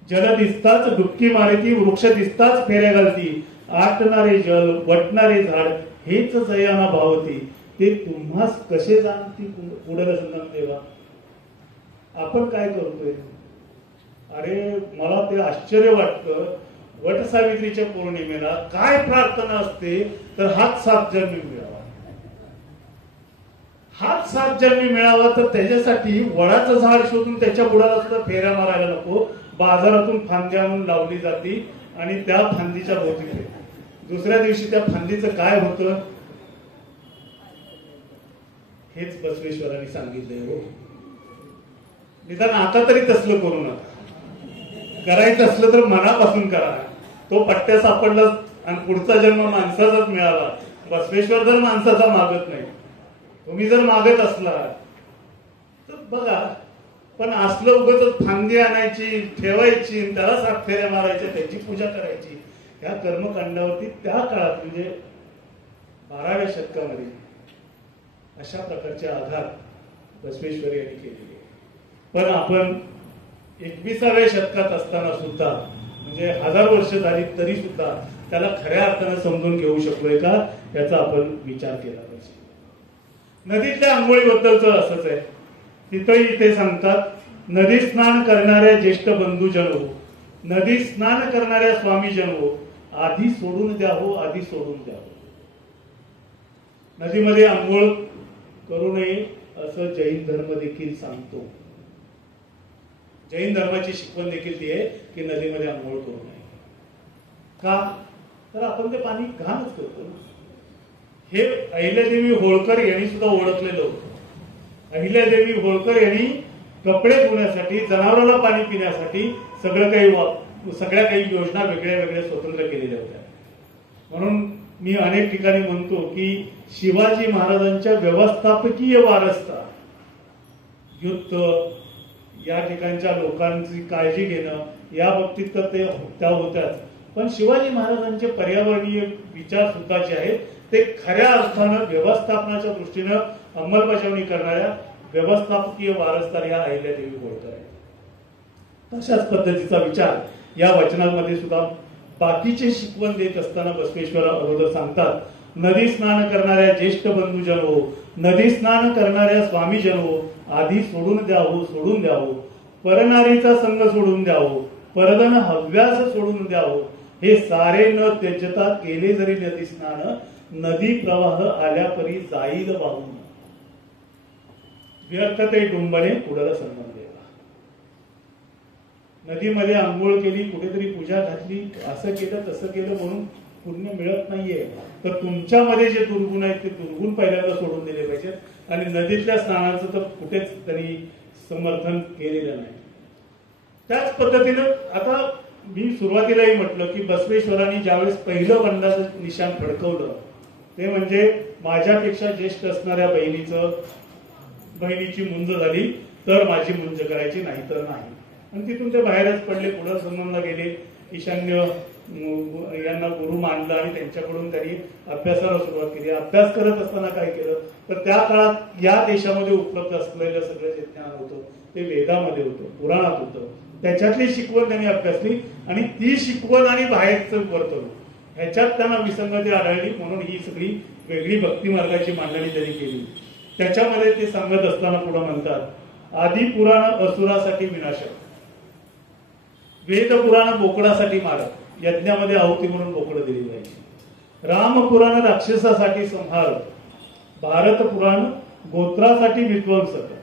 जल दिसताच डुबकी मारिती, वृक्ष दिसताच फेऱ्या घालती, आटणारे जल वटणारे झाड हेच जयाना भावती, ते तुम्हास कसे जाणती पुढे संगम देवा. आपण काय करतोय? अरे मला ते आश्चर्य वाटतं, वट सावित्रीच्या पौर्णिमेला काय प्रार्थना असते तर हात सात जन्मी मिळावा, हात सात जन्मी मिळावा. तर त्याच्यासाठी वडाचं झाड शोधून त्याच्या बुडाला सुद्धा फेऱ्या मारायला नको. बाजारातून फांदी आणून लावली जाती आणि त्या फांदीच्या भोवती फिरते. दुसऱ्या दिवशी त्या फांदीचं काय होतं हेच बसवेश्वरांनी सांगितलंय. हो, निदान आता तरी तसलं करू नका. करायचं असलं तर मनापासून करा. तो पट्ट्या सापडला आणि पुढचा जन्म माणसाचाच मिळाला. बसवेश्वर जर माणसाचा मागत नाही, तुम्ही जर मागत असला तर बघा. पण असलं उगाच फांदी आणायची, ठेवायची, त्याला सात फेऱ्या मारायच्या, त्याची पूजा करायची, या कर्मकांडावरती त्या काळात म्हणजे 12व्या शतकामध्ये अशा प्रकारचे आघात बसवेश्वर यांनी केलेले. पण आपण 21व्या शतकात असताना सुद्धा म्हणजे 1000 वर्ष झाली तरी सुद्धा त्याला खऱ्या अर्थानं समजून घेऊ शकलोय का याचा आपण विचार केला पाहिजे. नदीतल्या आंघोळीबद्दलच असंच आहे. तिथंही इथे सांगतात नदी स्नान करणाऱ्या ज्येष्ठ बंधूजन हो, नदी स्नान करणाऱ्या स्वामीजन हो, आधी सोडून द्या हो, आधी सोडून द्या हो. नदीमध्ये आंघोळ करू नये असं जैन धर्म देखील सांगतो. जैन धर्माची शिकवण देखील ती आहे की नदीमध्ये आंघोळ करू नये. का तर आपण ते पाणी घाणच करतो. हे अहिल्यादेवी होळकर यांनी सुद्धा ओळखलेलं होतं. अहिल्यादेवी होळकर यांनी कपडे धुण्यासाठी, जनावराला पाणी पिण्यासाठी सगळ्या काही योजना वेगळ्या वेगळ्या स्वतंत्र केलेल्या होत्या. म्हणून मी अनेक ठिकाणी म्हणतो की शिवाजी महाराजांच्या व्यवस्थापकीय वारसता, युद्ध, या ठिकाणच्या लोकांची काळजी घेणं या बाबतीत तर त्या होत्याच. पण शिवाजी महाराजांचे पर्यावरणीय विचार सुद्धा जे आहेत ते खऱ्या अर्थानं व्यवस्थापनाच्या दृष्टीनं अंमलबजावणी करणाऱ्या व्यवस्थापकीय वारसदार या अहिल्यादेवी होळकर आहेत. तशाच पद्धतीचा विचार या वचनांमध्ये सुद्धा बाकीचे शिकवण देत असताना बसवेश्वर अगोदर सांगतात नदी स्नान करणाऱ्या ज्येष्ठ बंधूजन हो, नदी स्नान करणाऱ्या स्वामीजन हो, आधी सोडून द्या हो, सोडून द्या हो, परनारीचा संग सोडून द्या हो, परधन हव्यास सोडून द्या हो, हे सारे न त्यजता केले जरी नदी स्नान, नदी प्रवाह आल्या परी जाईल वाहून, व्यर्थ ते डुंबणे पुढला संबंध द्यावा. नदीमध्ये आंघोळ केली, कुठेतरी पूजा घातली, असं केलं तसं केलं म्हणून पुण्य मिळत नाहीये. तर तुमच्यामध्ये जे दुर्गुण आहेत ते दुर्गुण पहिल्यांदा सोडून दिले पाहिजेत. आणि नदीतल्या स्नानाचं तर कुठेच त्यांनी समर्थन केलेलं नाही. त्याच पद्धतीनं आता मी सुरुवातीलाही म्हटलं की बसवेश्वरांनी ज्यावेळेस पहिलं बंडाचं निशाण फडकवलं ते म्हणजे माझ्यापेक्षा ज्येष्ठ असणाऱ्या बहिणीची मुंज झाली तर माझी मुंज करायची, नाही तर नाही. आणि तिथून ते बाहेरच पडले. पुढे संगमला गेले. ईशान्य यांना गुरु मानलं आणि त्यांच्याकडून त्यांनी अभ्यासाला सुरुवात केली. अभ्यास करत असताना काय केलं तर त्या काळात या देशामध्ये उपलब्ध असलेलं सगळं जे ज्ञान होतं ते वेदामध्ये होतं, पुराणात होतं. त्याच्यातली शिकवण त्यांनी अभ्यासली आणि ती शिकवण आणि बाहेरचं वर्तवणूक ह्याच्यात त्यांना विसंगती आढळली. म्हणून ही सगळी वेगळी भक्ती मार्गाची मांडणी त्यांनी केली. त्याच्यामध्ये ते सांगत असताना पुढे म्हणतात, आदी पुराण असुरासाठी विनाशक, वेद पुराण बोकडासाठी मारक, यज्ञामध्ये आहुती म्हणून बोकडं दिली जायची. राम पुराण राक्षसासाठी संहारक, भारत पुराण गोत्रासाठी विध्वंसक,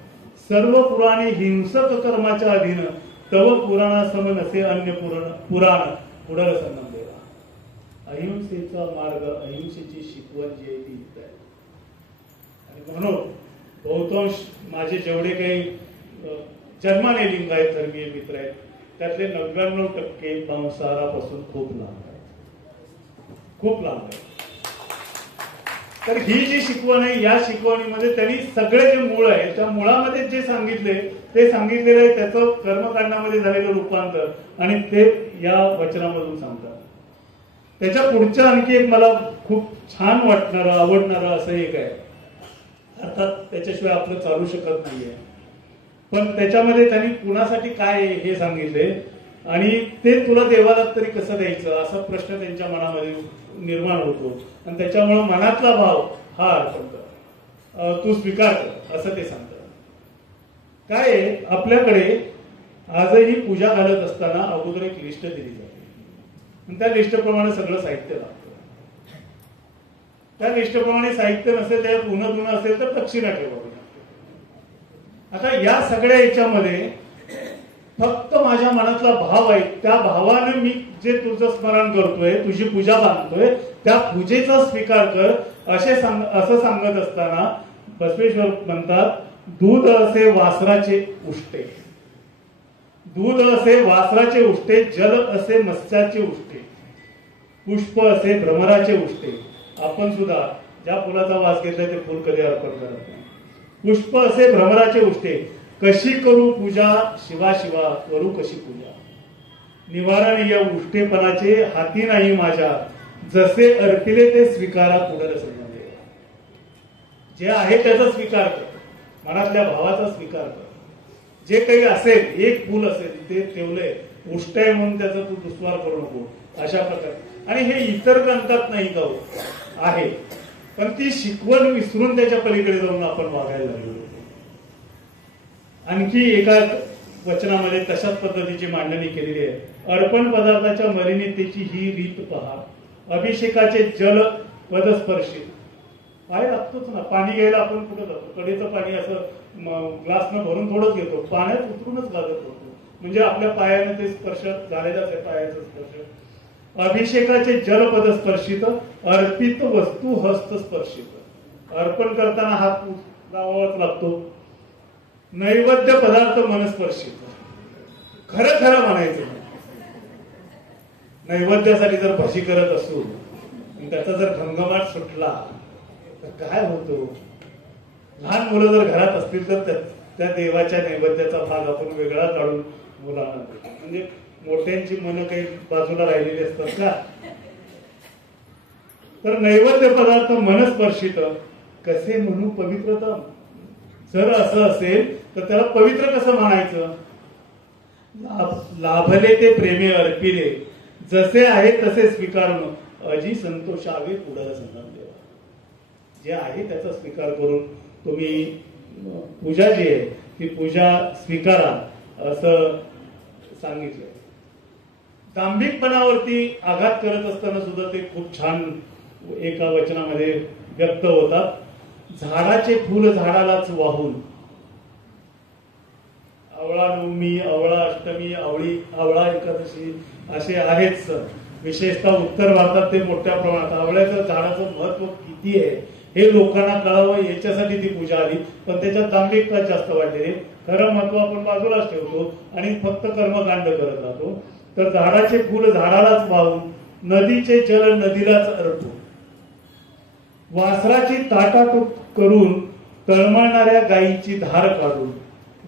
सर्व पुराणे हिंसक कर्माच्या अधीन, तव पुराणासम नसे अन्य पुराण पुढं संगम देवा. अहिंसेचा मार्ग, अहिंसेची शिकवण जी आहे ती इथं आहे. आणि म्हणून बहुतांश माझे जेवढे काही जन्माने लिंगायत धर्मीय मित्र आहेत त्यातले 99% संसारापासून खूप लांब आहेत, खूप लांब आहेत. तर ही जी शिकवण आहे या शिकवणीमध्ये त्यांनी सगळे जे मूळ आहे त्या मुळामध्ये जे सांगितले ते सांगितलेलं आहे, त्याचं कर्मकांडामध्ये झालेलं रूपांतर आणि ते या वचनामधून सांगतात. त्याच्या पुढचं आणखी एक मला खूप छान वाटणारं आवडणारं असं एक आहे. अर्थात त्याच्याशिवाय आपलं चालू शकत नाहीये, पण त्याच्यामध्ये त्यांनी कुणासाठी काय हे सांगितले आणि ते तुला देवाला तरी कसं द्यायचं असा प्रश्न त्यांच्या मनामध्ये निर्माण होतो. आणि त्याच्यामुळे मनातला भाव हा अर्पण कर, तू स्वीकार कर असं ते सांगतात. काय आपल्याकडे आजही पूजा घालत असताना अगोदर एक लिस्ट दिली जाते. त्या लिस्टप्रमाणे सगळं साहित्य लागतं. त्या लिस्टप्रमाणे साहित्य नसेल, त्यात उन्हा धुणं असेल तर दक्षिणा ठेवावी. आता या सगळ्या याच्यामध्ये फक्त माझ्या मनातला भाव आहे, त्या भावाने मी जे तुझं स्मरण करतोय, तुझी पूजा बांधतोय, त्या पूजेचा स्वीकार कर असं सांगत असताना बसवेश्वर म्हणतात, दूध असे वासराचे उष्टे, दूध असे वासराचे उष्टे, जल असे मत्स्याचे उष्टे, पुष्प असे भ्रमराचे उष्टे. आपण सुद्धा ज्या फुलाचा वास घेतलाय ते फुल कधी अर्पण करत नाही. पुष्प असे भ्रमराचे उष्टे, कशी करू पूजा शिवा शिवा, करू कशी पूजा, निवारण या उष्टेपणाचे हाती नाही माझ्या, जसे अर्पिले ते स्वीकारा पुढे संबंध. जे आहे त्याचा स्वीकार कर, मनातल्या भावाचा स्वीकार कर. जे काही असेल, एक फुल असेल ते ठेवलंय उष्ट आहे म्हणून त्याचा तू दुस्वार करू नको अशा प्रकारे. आणि हे इतर ग्रंथात नाही गाऊ आहे, पण ती शिकवण विसरून त्याच्या पलीकडे जाऊन आपण वागायला लागलो. आणखी एका वचनामध्ये तशाच पद्धतीची मांडणी केलेली आहे. अर्पण पदार्थाच्या मलिनतेची ही रीत पहा, अभिषेकाचे जल पदस्पर्शित. पाय लागतोच ना, पाणी घ्यायला आपण कुठं जातो, कडेचं पाणी असं ग्लासनं भरून थोडंच घेतो, पाण्यात उतरूनच घालत होतो, म्हणजे आपल्या पायाने ते स्पर्श झालेलाच आहे, पायाचा स्पर्श. अभिषेकाचे जल पदस्पर्शित, अर्पित वस्तू हस्तस्पर्शित. अर्पण करताना हात लावावाच लागतो. नैवेद्य पदार्थ मनस्पर्शित, खरं खरं म्हणायचं. नैवेद्यासाठी जर भाजी करत असू त्याचा जर घमघमाट सुटला तर काय होतो. लहान मुलं जर घरात असतील तर त्या देवाच्या नैवेद्याचा भाग आपण वेगळा काढून मुलांना देतो. म्हणजे मोठ्यांची मन काही बाजूला राहिलेली असतात का. तर नैवेद्य पदार्थ मनस्पर्शित, कसे म्हणू पवित्रतम. जर असं असेल तर त्याला पवित्र कसं म्हणायचं. लाभले ते प्रेमे अर्पिले, जसे आहे तसे स्वीकारून, अजी संतोषावे पुढे संगम देवा. जे आहे त्याचा स्वीकार करून तुम्ही पूजा जी आहे ती पूजा स्वीकारा असं सांगितलं. दांभिकपणावरती आघात करत असताना सुद्धा ते खूप छान एका वचनामध्ये व्यक्त होतात. झाडाचे फूल झाडालाच वाहून, आवळा नवमी, आवळा अष्टमी, आवळा एकादशी असे आहेच. विशेषतः उत्तर भारतात ते मोठ्या प्रमाणात आवळ्याचं झाडाचं महत्व किती आहे हे लोकांना कळावं याच्यासाठी ती पूजा आली. पण त्याच्यात दांभिकता जास्त वाढलेली. खरं महत्व आपण बाजूलाच ठेवतो आणि फक्त कर्मकांड करत राहतो. तर झाडाचे फूल झाडालाच वाहून, नदीचे जल नदीलाच अर्पू, वासराची ताटाटूप करून, तळमळणाऱ्या गायीची धार काढून,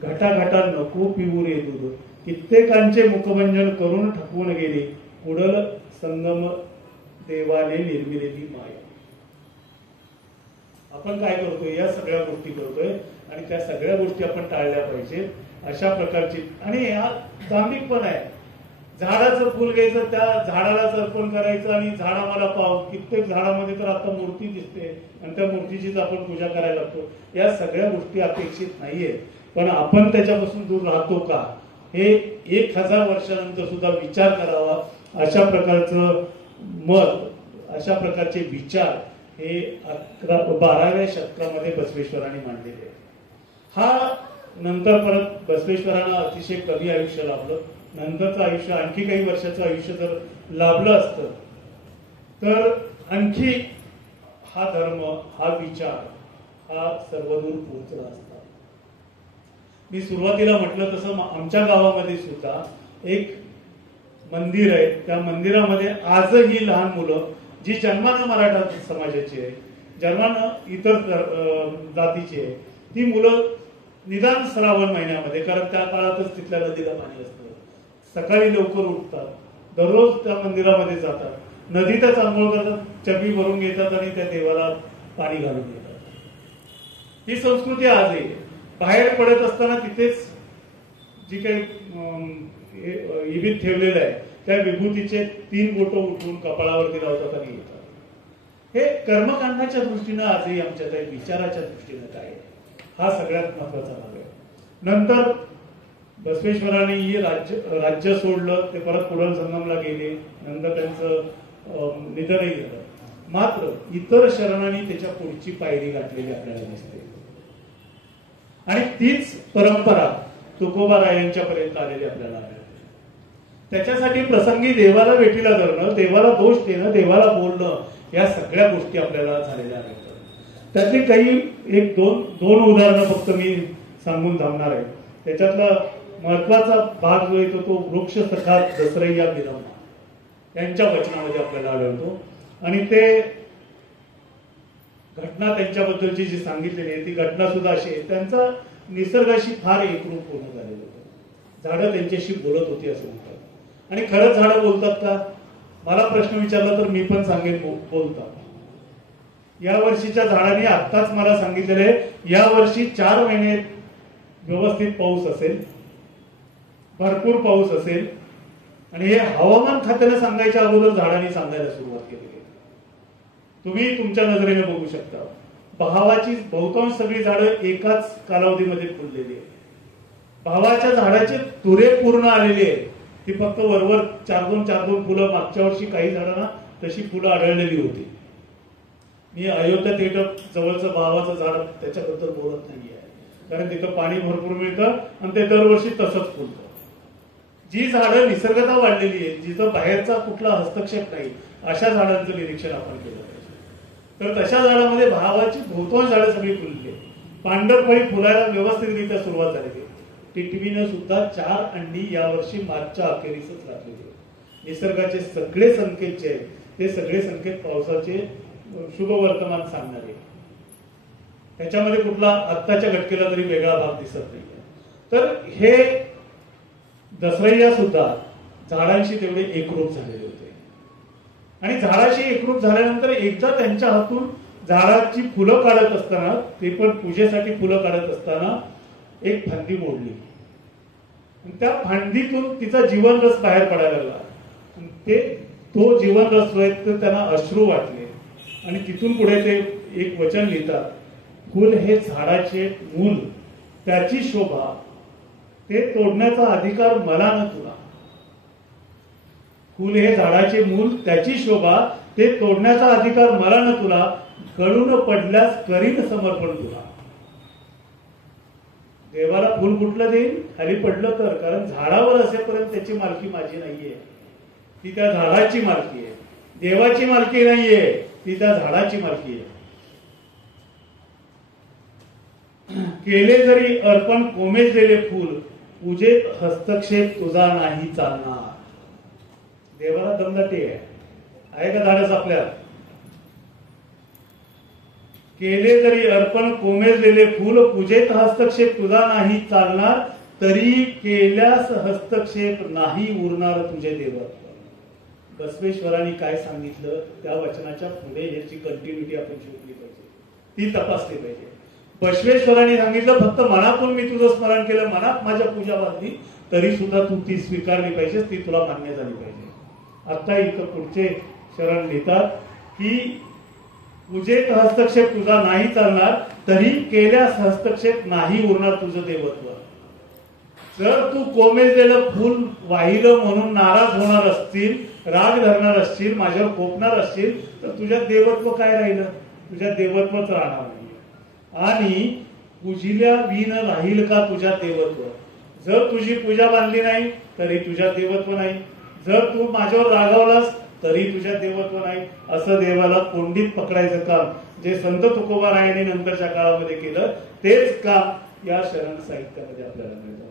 घटाघटा नको पिऊ रे दूध, कित्येकांचे मुखभंजन करून ठकवून गेले, पुढल संगम देवाने निर्मिलेली माया. आपण काय करतोय? या सगळ्या गोष्टी करतोय आणि त्या सगळ्या गोष्टी आपण टाळल्या पाहिजे. अशा प्रकारची, आणि हा दांभिक पण आहे. झाडाचं फुल घ्यायचं, त्या झाडालाच अर्पण करायचं आणि झाडा मला पाव. कित्येक झाडामध्ये तर आता मूर्ती दिसते आणि त्या मूर्तीचीच आपण पूजा करायला लागतो. या सगळ्या गोष्टी अपेक्षित नाहीये, पण आपण त्याच्यापासून दूर राहतो का हे 1000 वर्षानंतर सुद्धा विचार करावा. अशा प्रकारचं मत, अशा प्रकारचे विचार हे 12व्या शतकामध्ये बसवेश्वरांनी मांडलेले. हा नंतर परत बसवेश्वरांना अतिशय कमी आयुष्य लाभलं. नंतरचं आयुष्य, आणखी काही वर्षाचं आयुष्य जर लाभलं असतं तर आणखी हा धर्म, हा विचार हा सर्वदूर पोहोचला असता. मी सुरुवातीला म्हटलं तसं आमच्या गावामध्ये सुद्धा एक मंदिर आहे. त्या मंदिरामध्ये आजही लहान मुलं जी जन्मानं मराठा समाजाची आहे, जन्मानं इतर जातीची आहे, ती मुलं निदान श्रावण महिन्यामध्ये, कारण त्या काळातच तिथल्या नदीला पाणी असतं, सकाळी लवकर उठतात, दररोज त्या मंदिरामध्ये जातात, नदीतच आंघोळ करतात, चबी भरून घेतात आणि त्या देवाला पाणी घालून घेतात. ही संस्कृती आजही. बाहेर पडत असताना तिथेच जी काही इबीत ठेवलेलं आहे त्या विभूतीचे 3 बोटं उठवून कपाळावरती लावतात आणि येतात. हे कर्मकांडाच्या दृष्टीनं आजही आमच्यात आहे, विचाराच्या दृष्टीनं काय आहे, हा सगळ्यात महत्वाचा भाग आहे. नंतर बसवेश्वरांनी राज्य सोडलं, ते परत पुढल संगमला गेले, नंतर त्यांचं निधनही झालं. मात्र इतर शरणांनी त्याच्या पुढची पायरी गाठलेली आपल्याला दिसते आणि तीच परंपरा तुकोबारायांच्यापर्यंत आलेली आपल्याला आढळते. त्याच्यासाठी प्रसंगी देवाला भेटीला धरणं, देवाला दोष देणं, देवाला बोलणं, या सगळ्या गोष्टी आपल्याला झालेल्या आहेत. त्यातली काही दोन उदाहरणं फक्त मी सांगून थांबणार आहे. त्याच्यातला महत्वाचा भाग जो येतो तो वृक्ष सखा दसरय्या बिरम्मा यांच्या वचनामध्ये आपल्याला आढळतो. आणि ते घटना त्यांच्याबद्दलची जी सांगितलेली आहे ती घटना सुद्धा अशी आहे, त्यांचा निसर्गाशी फार एकरूप होणं झालेलं होतं. झाडं त्यांच्याशी बोलत होती असं म्हणतात. आणि खरंच झाडं बोलतात का? मला प्रश्न विचारला तर मी पण सांगेन बोलतात. या वर्षीच्या झाडांनी आत्ताच मला सांगितलेलं आहे, या वर्षी 4 महिने व्यवस्थित पाऊस असेल, भरपूर पाऊस असेल. आणि हे हवामान खात्याला सांगायच्या अगोदर झाडांनी सांगायला सुरुवात केली. तुम्ही तुमच्या नजरेने बघू शकता, भावाची बहुतांश सगळी झाडं एकाच कालावधीमध्ये फुललेली आहे. भावाच्या झाडाचे तुरे पूर्ण आलेली आहे, ती फक्त वरवर 4-2 फुलं. मागच्या वर्षी काही झाडांना तशी फुलं आढळलेली होती. मी अयोध्या थिएटर जवळचं भावाचं झाड त्याच्याबद्दल बोलत नाहीये, कारण तिथं पाणी भरपूर मिळतं आणि ते दरवर्षी तसंच फुलतं. जी झाडं निसर्गता वाढलेली आहे, जिथं बाहेरचा कुठला हस्तक्षेप नाही, अशा झाडांचं निरीक्षण आपण केलं पाहिजे. तर तशा झाडामध्ये भावाची बहुतांश झाडं सगळी फुलली. पांढरफळी फुलायला व्यवस्थितरित्या सुरुवात झालेली. टिटवीनं सुद्धा 4 अंडी यावर्षी मार्चच्या अखेरीसच घातलेली. निसर्गाचे सगळे संकेत जे आहेत ते सगळे संकेत पावसाचे शुभ वर्तमान सांगणारे. त्याच्यामध्ये कुठला आत्ताच्या घटकेला तरी वेगळा भाग दिसत नाही. तर हे दसरय्या सुद्धा झाडांशी तेवढे एकरूप झालेले होते. आणि झाडाशी एकरूप झाल्यानंतर एकदा त्यांच्या हातून झाडाची फुलं काढत असताना, ते पण पूजेसाठी फुलं काढत असताना एक फांदी मोडली. त्या फांदीतून तिचा जीवन रस बाहेर पडायला लागला. तो जीवन रस जो आहे तर त्यांना अश्रू वाटले. आणि तिथून पुढे ते एक वचन लिहितात, फुल हे झाडाचे मूल, त्याची शोभा, ते तोडण्याचा अधिकार मला न तुला. फुल हे झाडाचे मूल, त्याची शोभा, ते तोडण्याचा अधिकार मला न तुला. गळून पडल्यास करीन समर्पण तुला. देवाला फुल कुठलं देईल? खाली पडलं तर. कारण झाडावर असेपर्यंत त्याची मालकी माझी नाहीये, ती त्या झाडाची मालकी आहे. देवाची मालकी नाहीये, ती त्या झाडाची मालकी आहे. केले जरी अर्पण कोमेजलेले फूल, पूजेत हस्तक्षेप तुझा नाही चालणार. देवाला दमदाटी आहे का धाडस आपल्या? केले जरी अर्पण कोमेजलेले फूल, पूजेत हस्तक्षेप तुझा नाही चालणार, तरी केल्यास हस्तक्षेप नाही उरणार तुझे देवत्व. बसवेश्वरांनी काय सांगितलं त्या वचनाच्या पुढे याची कंटिन्युटी आपण शोधली पाहिजे, ती तपासली पाहिजे. बसवेश्वरांनी सांगितलं फक्त मनातून मी तुझं स्मरण केलं, मनात माझ्या पूजा बांधली, तरी सुद्धा तू ती स्वीकारली पाहिजेस, ती तुला मान्य झाली पाहिजे. आता इथं पुढचे शरण लिहितात की पूजेत हस्तक्षेप तुझा नाही चालणार, तरी केल्यास हस्तक्षेप नाही उरणार तुझं देवत्व. जर तू कोमेजलेलं फूल वाहिलं म्हणून नाराज होणार असतील, राग धरणार असशील, माझ्यावर कोपणार असशील, तर तुझ्या देवत्व काय राहिलं? तुझ्या देवत्वच राहणार नाही. आणि पूजिल्या विण राहील का तुझ्या देवत्व? जर तुझी पूजा बांधली नाही तरी तुझ्या देवत्व नाही, जर तू माझ्यावर रागावलास तरी तुझ्या देवत्व नाही. असं देवाला कोंडीत पकडायचं काम जे संत तुकोबारायांनी नंतरच्या काळामध्ये केलं, तेच काम या शरण साहित्यामध्ये आपल्याला मिळतं.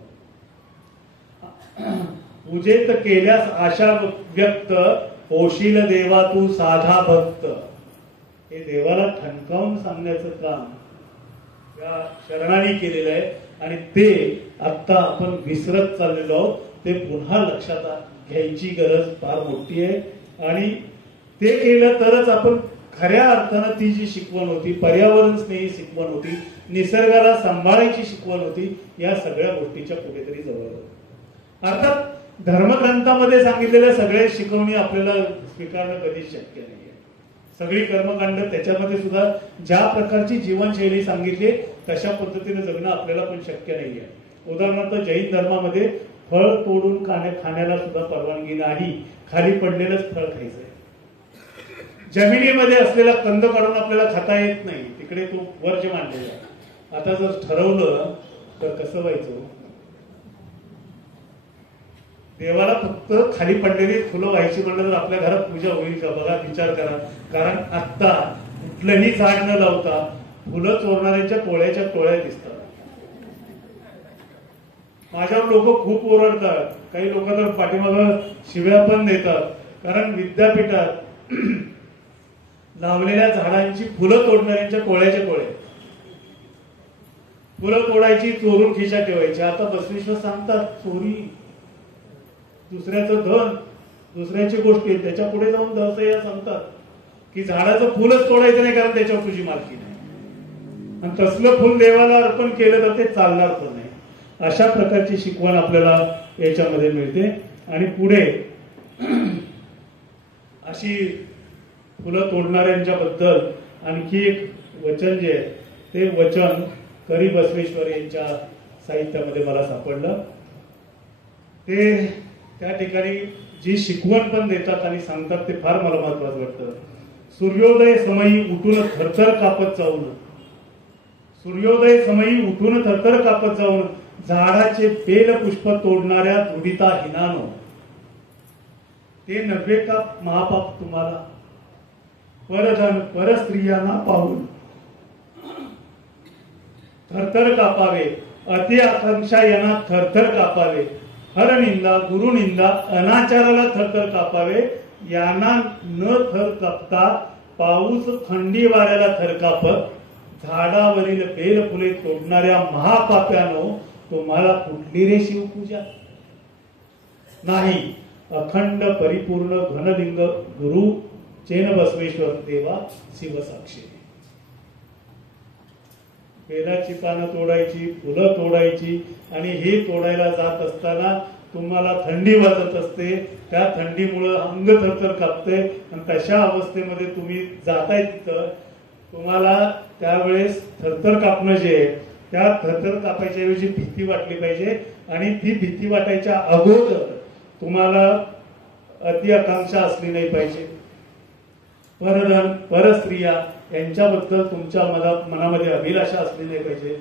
पूजेत केल्यास आशा व्यक्त, होशील देवा तू साधा भक्त. हे देवाला ठणकावून सांगण्याचं काम या शरणाने केलेलं आहे. आणि ते आता आपण विसरत चाललेलो आहोत. ते पुन्हा लक्षात घ्यायची गरज फार मोठी आहे. आणि ते केलं तरच आपण खऱ्या अर्थानं ती जी शिकवण होती, पर्यावरण स्नेही शिकवण होती, निसर्गाला सांभाळायची शिकवण होती, या सगळ्या गोष्टीच्या कुठेतरी जवळ होतो. अर्थात धर्मग्रंथामध्ये सांगितलेल्या सगळ्या शिकवणी आपल्याला स्वीकारणं कधीच शक्य नाहीये. सगळी कर्मकांड त्याच्यामध्ये सुद्धा ज्या प्रकारची जीवनशैली सांगितली तशा पद्धतीने जगणं आपल्याला पण शक्य नाहीये. उदाहरणार्थ जैन धर्मामध्ये फळ तोडून खाण्याला सुद्धा परवानगी नाही, खाली पडलेलंच फळ खायचंय. जमिनीमध्ये असलेला कंद काढून आपल्याला खाता येत नाही, तिकडे तो वर्ज्य मानलेला. आता जर ठरवलं तर कसं व्हायचं? देवाला फक्त खाली पडलेली फुलं व्हायची म्हणलं तर आपल्या घरात पूजा होईल का? बघा, विचार करा. कारण आता कुठलंही झाड न लावता फुलं चोरणाऱ्यांच्या टोळ्याच्या टोळ्या दिसतात. माझ्यावर लोक खूप ओरडतात, काही लोक तर पाठीमागं शिव्या पण देतात. कारण विद्यापीठात लावलेल्या झाडांची फुलं तोडणाऱ्यांच्या टोळ्याचे टोळे. फुलं तोडायची, चोरून खिशा ठेवायची. आता बसवेश्वर सांगतात चोरी दुसऱ्याचं धन, दुसऱ्याची गोष्टी, त्याच्या पुढे जाऊन दसया सांगतात की झाडाचं फुलच तोडायचं नाही, कारण त्याच्यावर तुझी मालकी नाही. आणि तसलं फुल देवाला अर्पण केलं तर ते चालणार पण नाही. अशा प्रकारची शिकवण आपल्याला याच्यामध्ये मिळते. आणि पुढे अशी फुलं तोडणाऱ्यांच्या बद्दल आणखी एक वचन जे आहे, ते वचन करी बसवेश्वर यांच्या साहित्यामध्ये मला सापडलं. ते त्या ठिकाणी जी शिकवण पण देतात आणि सांगतात ते फार मला महत्वाचं वाटतं. सूर्योदय समयी उठून थरथर कापत जाऊन, सूर्योदय समयी उठून थरथर कापत जाऊन, झाडाचे बेल पुष्प तोडणाऱ्या दुडिता हिनानो, ते नव्हे का महापाप तुम्हाला? परधन परस्त्रियांना पाहून थरथर कापावे, अति आकांक्षा यांना थरथर कापावे, हर निंदा गुरु निंदा अनाचाराला थरथर कापावे, यांना न थर कापता पाऊस थंडी वाऱ्याला थर कापत, झाडावरील बेल फुले तोडणाऱ्या महापाप्यानो तुम्हाला कुठली रे शिवपूजा? नाही, अखंड परिपूर्ण घनलिंग गुरु चेन बसवेश्वर देवा शिवसाक्षी. बेलाची पानं तोडायची, फुलं तोडायची, आणि हे तोडायला जात असताना तुम्हाला थंडी वाजत असते. त्या थंडीमुळे अंग थरथर कापते. आणि तशा अवस्थेमध्ये तुम्ही जाताय तिथं, तुम्हाला त्यावेळेस थरथर कापणं जे आहे, त्या थरथर कापायच्या ऐवजी भीती वाटली पाहिजे. आणि ती भीती वाटायच्या अगोदर तुम्हाला अति आकांक्षा असली नाही पाहिजे. परधन परस्त्रिया यांच्याबद्दल तुमच्या मनामध्ये अभिलाषा असली नाही पाहिजे.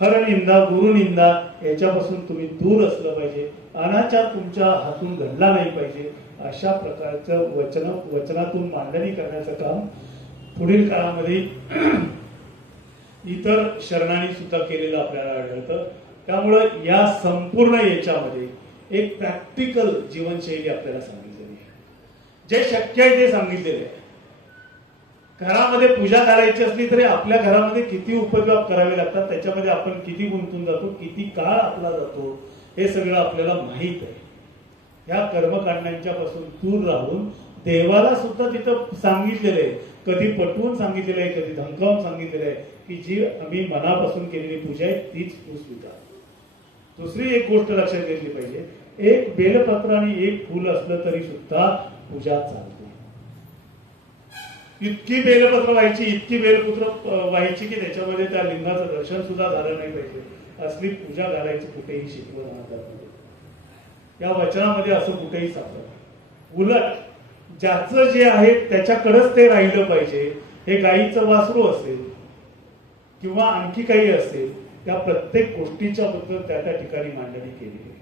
हर निंदा गुरु निंदा याच्यापासून तुम्ही दूर असलं पाहिजे. अनाचार तुमच्या हातून घडला नाही पाहिजे. अशा प्रकारचं वचनातून मांडणी करण्याचं काम पुढील काळामध्ये इतर शरणांनी सुद्धा केलेलं आपल्याला आढळतं. त्यामुळं या संपूर्ण याच्यामध्ये एक प्रॅक्टिकल जीवनशैली आपल्याला सांगितलेली आहे. जे शक्य आहे ते सांगितलेले आहे. घरामध्ये पूजा करायची असली तरी आपल्या घरामध्ये किती उपयोग करावे लागतात, त्याच्यामध्ये आपण किती गुंतून जातो, किती काळ आपला जातो, हे सगळं आपल्याला माहीत आहे. या कर्मकांडांच्या पासून दूर राहून देवाला सुद्धा तिथं सांगितलेलं आहे, कधी पटवून सांगितलेलं आहे, कधी धमकावून सांगितलेलं आहे की जी आम्ही मनापासून केलेली पूजा आहे तीच तू स्वीकार. दुसरी एक गोष्ट लक्षात घेतली पाहिजे, एक बेलपत्र आणि एक फुल असलं तरी सुद्धा पूजा चालते. इतकी बेलपत्र व्हायची, इतकी बेलपत्र व्हायची की त्याच्यामध्ये त्या लिंगाचं दर्शन सुद्धा झालं नाही पाहिजे, असली पूजा घालायची कुठेही शिकवत नाही. या वचनामध्ये असं कुठेही सापडत. उलट ज्याचं जे आहे त्याच्याकडेच ते राहिलं पाहिजे. हे गाईचं वासरू असेल किंवा आणखी काही असेल, त्या प्रत्येक गोष्टीच्या बद्दल त्या त्या ठिकाणी मांडणी केली आहे.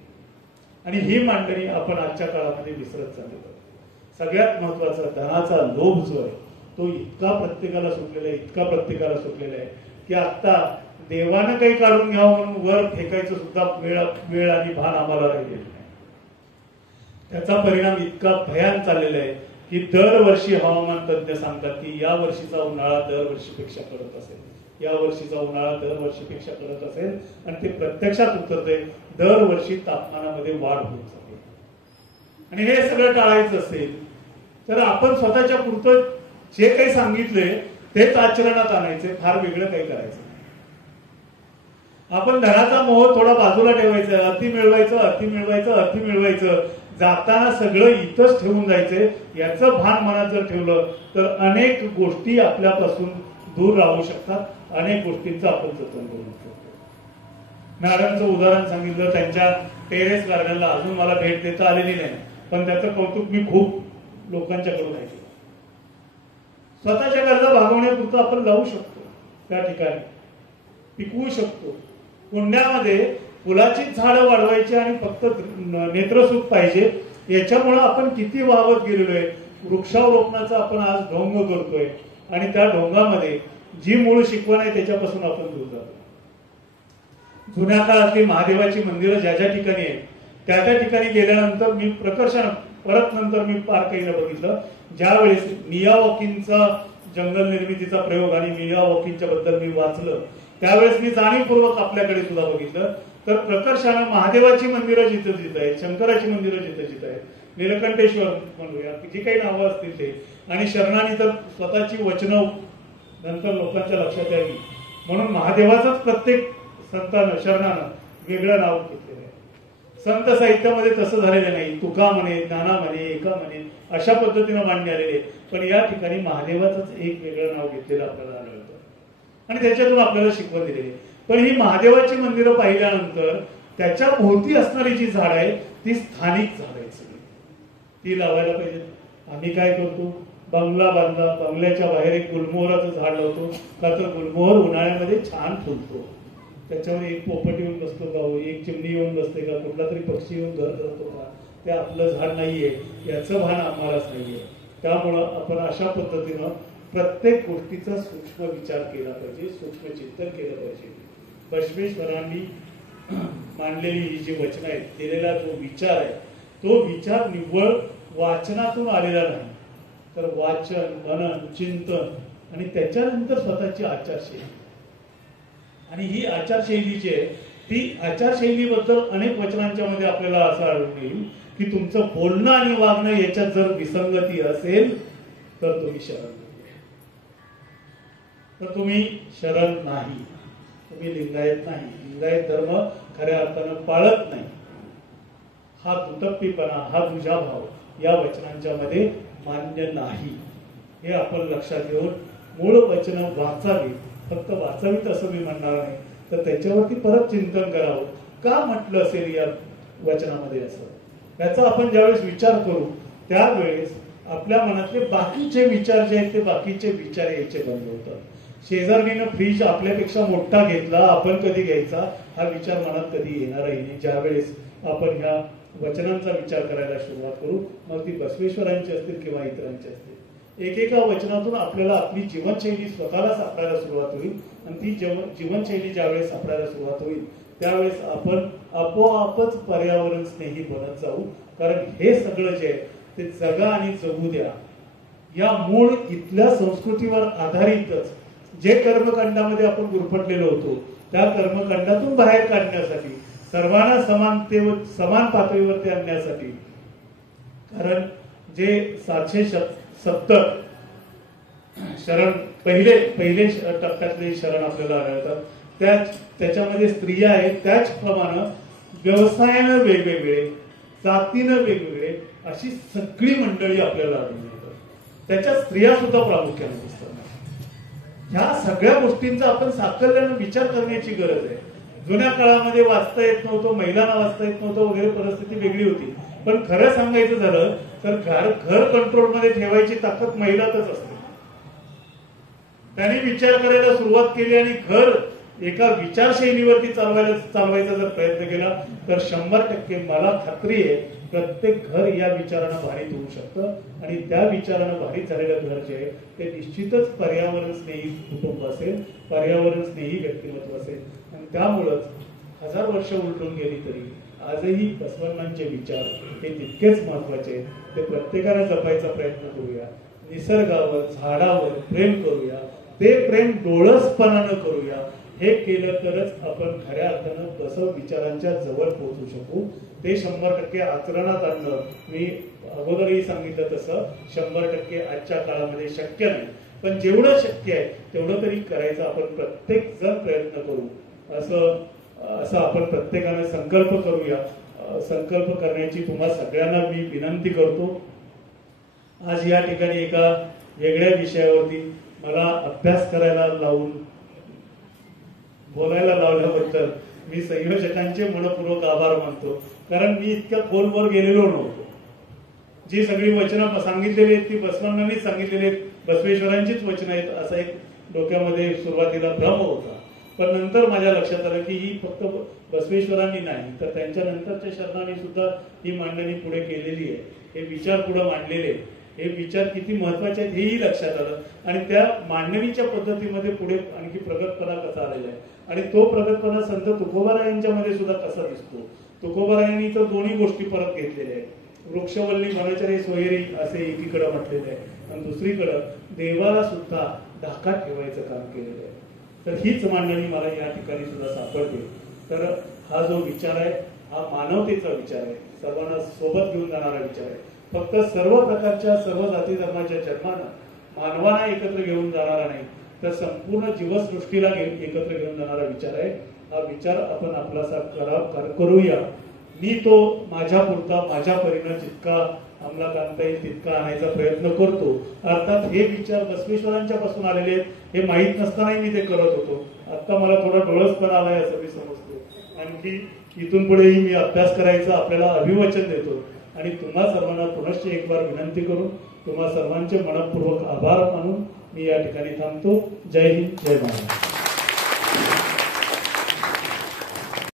आणि ही मांडणी आपण आजच्या काळामध्ये विसरत चाललो. सगळ्यात महत्वाचा धनाचा लोभ जो आहे तो इतका प्रत्येकाला सुटलेला आहे, इतका प्रत्येकाला सुटलेला आहे की आता देवानं काही काढून घ्यावं म्हणून वर फेकायचं सुद्धा वेळ आणि भान आम्हाला राहिलेलं नाही. त्याचा परिणाम इतका भयान चाललेला आहे की दरवर्षी हवामान तज्ञ सांगतात की या वर्षीचा उन्हाळा दरवर्षीपेक्षा कडक असेल, या वर्षीचा उन्हाळा दरवर्षीपेक्षा कडक असेल. आणि ते प्रत्यक्षात उतरते, दरवर्षी तापमानामध्ये वाढ होत जाते. आणि हे सगळं टाळायचं असेल तर आपण स्वतःच्या पुरतं जे काही सांगितले तेच आचरणात आणायचे, फार वेगळं काही करायचं. आपण धनाचा मोह थोडा बाजूला ठेवायचा, अति मिळवायचं, अति मिळवायचं, अति मिळवायचं, जाताना सगळं इथंच ठेवून जायचंय. याचं भान मनात जर ठेवलं तर अनेक गोष्टी आपल्यापासून दूर राहू शकतात, अनेक गोष्टींचं आपण जतन करू शकतो. मॅडमचं उदाहरण सांगितलं, त्यांच्या टेरेस गार्डनला अजून मला भेट देता आलेली नाही, पण त्याचं कौतुक मी खूप लोकांच्याकडून ऐकलं. स्वतःच्या गरजा भागवण्यापुरतं आपण लावू शकतो, त्या ठिकाणी पिकवू शकतो. कुंड्यामध्ये फुलाची झाडं वाढवायची आणि फक्त नेत्रसुख पाहिजे, याच्यामुळे आपण किती वावत गेलेलो आहे. वृक्षारोपणाचा आपण आज ढोंग करतोय आणि त्या ढोंगामध्ये जी मूळ शिकवण आहे त्याच्यापासून आपण दूर जातो. जुन्या काळातली महादेवाची मंदिरं ज्या ज्या ठिकाणी आहेत त्या त्या ठिकाणी गेल्यानंतर मी प्रकर्षण परत नंतर मी पारकाईला बघितलं, ज्यावेळेस मियावाकींचा जंगल निर्मितीचा प्रयोग आणि मियावाकींच्या बद्दल मी वाचलं, त्यावेळेस मी जाणीवपूर्वक आपल्याकडे सुद्धा बघितलं तर प्रकर्षानं महादेवाची मंदिरं जिथं जिथं आहेत, शंकराची मंदिरं जिथं जिथं आहेत, नीलकंठेश्वर म्हणूया जी काही नावं असतील ते, आणि शरणांनी तर स्वतःची वचनं नंतर लोकांच्या लक्षात यावी म्हणून महादेवाचंच प्रत्येक संतानं शरणानं वेगळं नाव घेतलेलं आहे. संत साहित्यामध्ये तसं झालेलं नाही. तुका म्हणे, ज्ञाना म्हणे, एका म्हणे, अशा पद्धतीनं मांडणे आलेले. पण या ठिकाणी महादेवाचंच एक वेगळं नाव घेतलेलं आपल्याला आढळतं आणि त्याच्यातून आपल्याला शिकवण दिलेली. पण ही महादेवाची मंदिरं पाहिल्यानंतर त्याच्या भोवती असणारी जी झाड आहे ती स्थानिक झाड आहेत सगळी, ती लावायला पाहिजे. आम्ही काय करतो, बंगला बांधला, बंगल्याच्या बाहेर एक गुलमोहराचं झाड लावतो, का तर गुलमोहर उन्हाळ्यामध्ये छान फुलतो. त्याच्यावर एक पोपट येऊन बसतो का, एक चिमणी येऊन बसते का, कुठला तरी पक्षी येऊन घर करतो का, ते आपलं झाड नाहीये याचं भान आम्हालाच नाहीये. त्यामुळं आपण अशा पद्धतीनं प्रत्येक गोष्टीचा सूक्ष्म विचार केला पाहिजे, सूक्ष्म चिंतन केलं पाहिजे. बसवेश्वरांनी मांडलेली ही जी वचनं आहेत, केलेला जो विचार आहे तो विचार निव्वळ वाचनातून आलेला नाही, तर वाचन, मनन, चिंतन आणि त्याच्यानंतर स्वतःची आचारशैली. आणि ही आचारशैली जी आहे ती आचारशैलीबद्दल अनेक वचनांच्या मध्ये आपल्याला असं आढळून येईल की तुमचं बोलणं आणि वागणं याच्यात जर विसंगती असेल तर तुम्ही शरण नाही, तर तुम्ही शरण नाही, तुम्ही लिंगायत नाही, लिंगायत धर्म खऱ्या अर्थानं पाळत नाही. हा दुटप्पीपणा, हा दुजाभाव या वचनांच्या मध्ये मान्य नाही. हे आपण लक्षात घेऊन मूळ वचन वाचावी, फक्त वाचावीत असं मी म्हणणार नाही, तर त्याच्यावरती परत चिंतन करावं. का म्हटलं असेल या वचनामध्ये असं, याचा आपण ज्यावेळेस विचार करू त्यावेळेस आपल्या मनातले बाकीचे विचार जे आहेत ते बाकीचे विचार यायचे बंद होतात. शेजारणीनं फ्रीज आपल्यापेक्षा मोठा घेतला, आपण कधी घ्यायचा हा विचार मनात कधी येणारही नाही. ज्यावेळेस आपण ह्या वचनांचा विचार करायला सुरुवात करू, मग ती बसवेश्वरांची असतील किंवा इतरांची असतील, एकेका वचनातून आपल्याला आपली जीवनशैली स्वतःला सापडायला सुरुवात होईल. आणि ती जीवनशैली ज्यावेळेस सापडायला सुरुवात होईल त्यावेळेस आपण आपोआपच पर्यावरण स्नेही बनत जाऊ. कारण हे सगळं जे आहे ते जगा आणि जगू द्या या मूळ इथल्या संस्कृतीवर आधारितच जे कर्मकांडामध्ये आपण गुरफटलेलो होतो त्या कर्मकांडातून बाहेर काढण्यासाठी, सर्वांना समान पातळीवरती आणण्यासाठी, कारण जे 770 शरण पहिले टप्प्यातले शरण आपल्याला आढळतात, त्याच्यामध्ये स्त्रिया आहेत, त्याचप्रमाणे व्यवसायानं वेगवेगळे, जातीनं वेगवेगळे अशी सगळी मंडळी आपल्याला आढळून येतात. त्याच्यात स्त्रिया सुद्धा प्रामुख्याने दिसतात. ह्या सगळ्या गोष्टींचा आपण साकल्यानं विचार करण्याची गरज आहे. जुन्या काळामध्ये वाचता येत नव्हतं, महिलांना वाचता येत नव्हतं वगैरे, परिस्थिती वेगळी होती. पण खरं सांगायचं झालं तर घर कंट्रोलमध्ये ठेवायची ताकद महिलातच असते. त्यांनी विचार करायला सुरुवात केली आणि घर एका विचारशैलीवरती चालवायचा जर प्रयत्न केला तर 100% मला खात्री आहे प्रत्येक घर या विचारानं भारित होऊ शकतं आणि त्या विचारानं भारित झालेलं घर जे आहे ते निश्चितच पर्यावरण स्नेही कुटुंब असेल, पर्यावरण स्नेही व्यक्तिमत्व असेल. आणि त्यामुळंच 1000 वर्ष उलटून गेली तरी आजही बसवण्णांचे विचार हे तितकेच महत्वाचे आहेत. ते प्रत्येकाने जपायचा प्रयत्न करूया. निसर्गावर, झाडावर प्रेम करूया. ते प्रेम डोळसपणानं करूया. हे केलं तरच आपण खऱ्या अर्थानं बसव विचारांच्या जवळ पोहोचू शकू. ते 100% आचरणात आणणं, मी अगोदरही सांगितलं तसं 100% आजच्या काळामध्ये शक्य नाही. पण जेवढं शक्य आहे तेवढं तरी करायचं आपण प्रत्येक जण प्रयत्न करू. असं आपण प्रत्येकाने संकल्प करूया. संकल्प करण्याची तुम्हा सगळ्यांना मी विनंती करतो. आज या ठिकाणी एका वेगळ्या विषयावरती मला अभ्यास करायला लावून बोलायला लावल्याबद्दल मी संयोजकांचे मनपूर्वक आभार मानतो. कारण मी इतक्या खोलवर गेलेलो नव्हतो. जी सगळी वचनं सांगितलेली आहेत ती बसवण्णांनीच सांगितलेली आहेत, बसवेश्वरांचीच वचनं आहेत असा एक डोक्यामध्ये सुरुवातीला भ्रम होता. पण नंतर माझ्या लक्षात आलं की ही फक्त बसवेश्वरांनी नाही तर त्यांच्या नंतरच्या शरणांनी सुद्धा ही मांडणी पुढे केलेली आहे. हे विचार पुढे मांडलेले, हे विचार किती महत्वाचे आहेत हेही लक्षात आलं. आणि त्या मांडणीच्या पद्धतीमध्ये पुढे आणखी प्रगतपणा कसा आलेला आहे आणि तो प्रगतपणा संत तुकोबारायांच्यामध्ये सुद्धा कसा दिसतो. तुकोबारायांनी तर दोन्ही गोष्टी परत घेतलेल्या आहेत. वृक्षवल्ली वनचरे सोयरी असे एकीकडे म्हटलेले आहे आणि दुसरीकडं देवाला सुद्धा धाकात ठेवायचं काम केलेलं आहे. तर हीच मांडणी मला या ठिकाणी सुद्धा सापडते. तर हा जो विचार आहे हा मानवतेचा विचार आहे, सर्वांना सोबत घेऊन जाणारा विचार आहे. फक्त सर्व प्रकारच्या सर्व जाती धर्माच्या जन्मानं मानवांना एकत्र घेऊन जाणारा नाही तर संपूर्ण जीवसृष्टीला एकत्र घेऊन जाणारा विचार आहे. हा विचार आपण आपलासा करूया. मी तो माझ्या पुरता माझ्या परीनं जितका अंमलात आणता येईल तितका आणायचा प्रयत्न करतो. अर्थात हे विचार बसवेश्वरांच्या पासून आलेले आहेत हे माहीत नसतानाही मी ते करत होतो. आता मला थोडा डोळसपणा आलाय असं मी समजतो. आणखी इथून पुढेही मी अभ्यास करायचा आपल्याला अभिवचन देतो आणि तुम्हा सर्वांना पुनश्च एक बार विनंती करून तुम्हा सर्वांचे मनपूर्वक आभार मानून मी या ठिकाणी थांबतो. जय हिंद, जय महाराष्ट्र.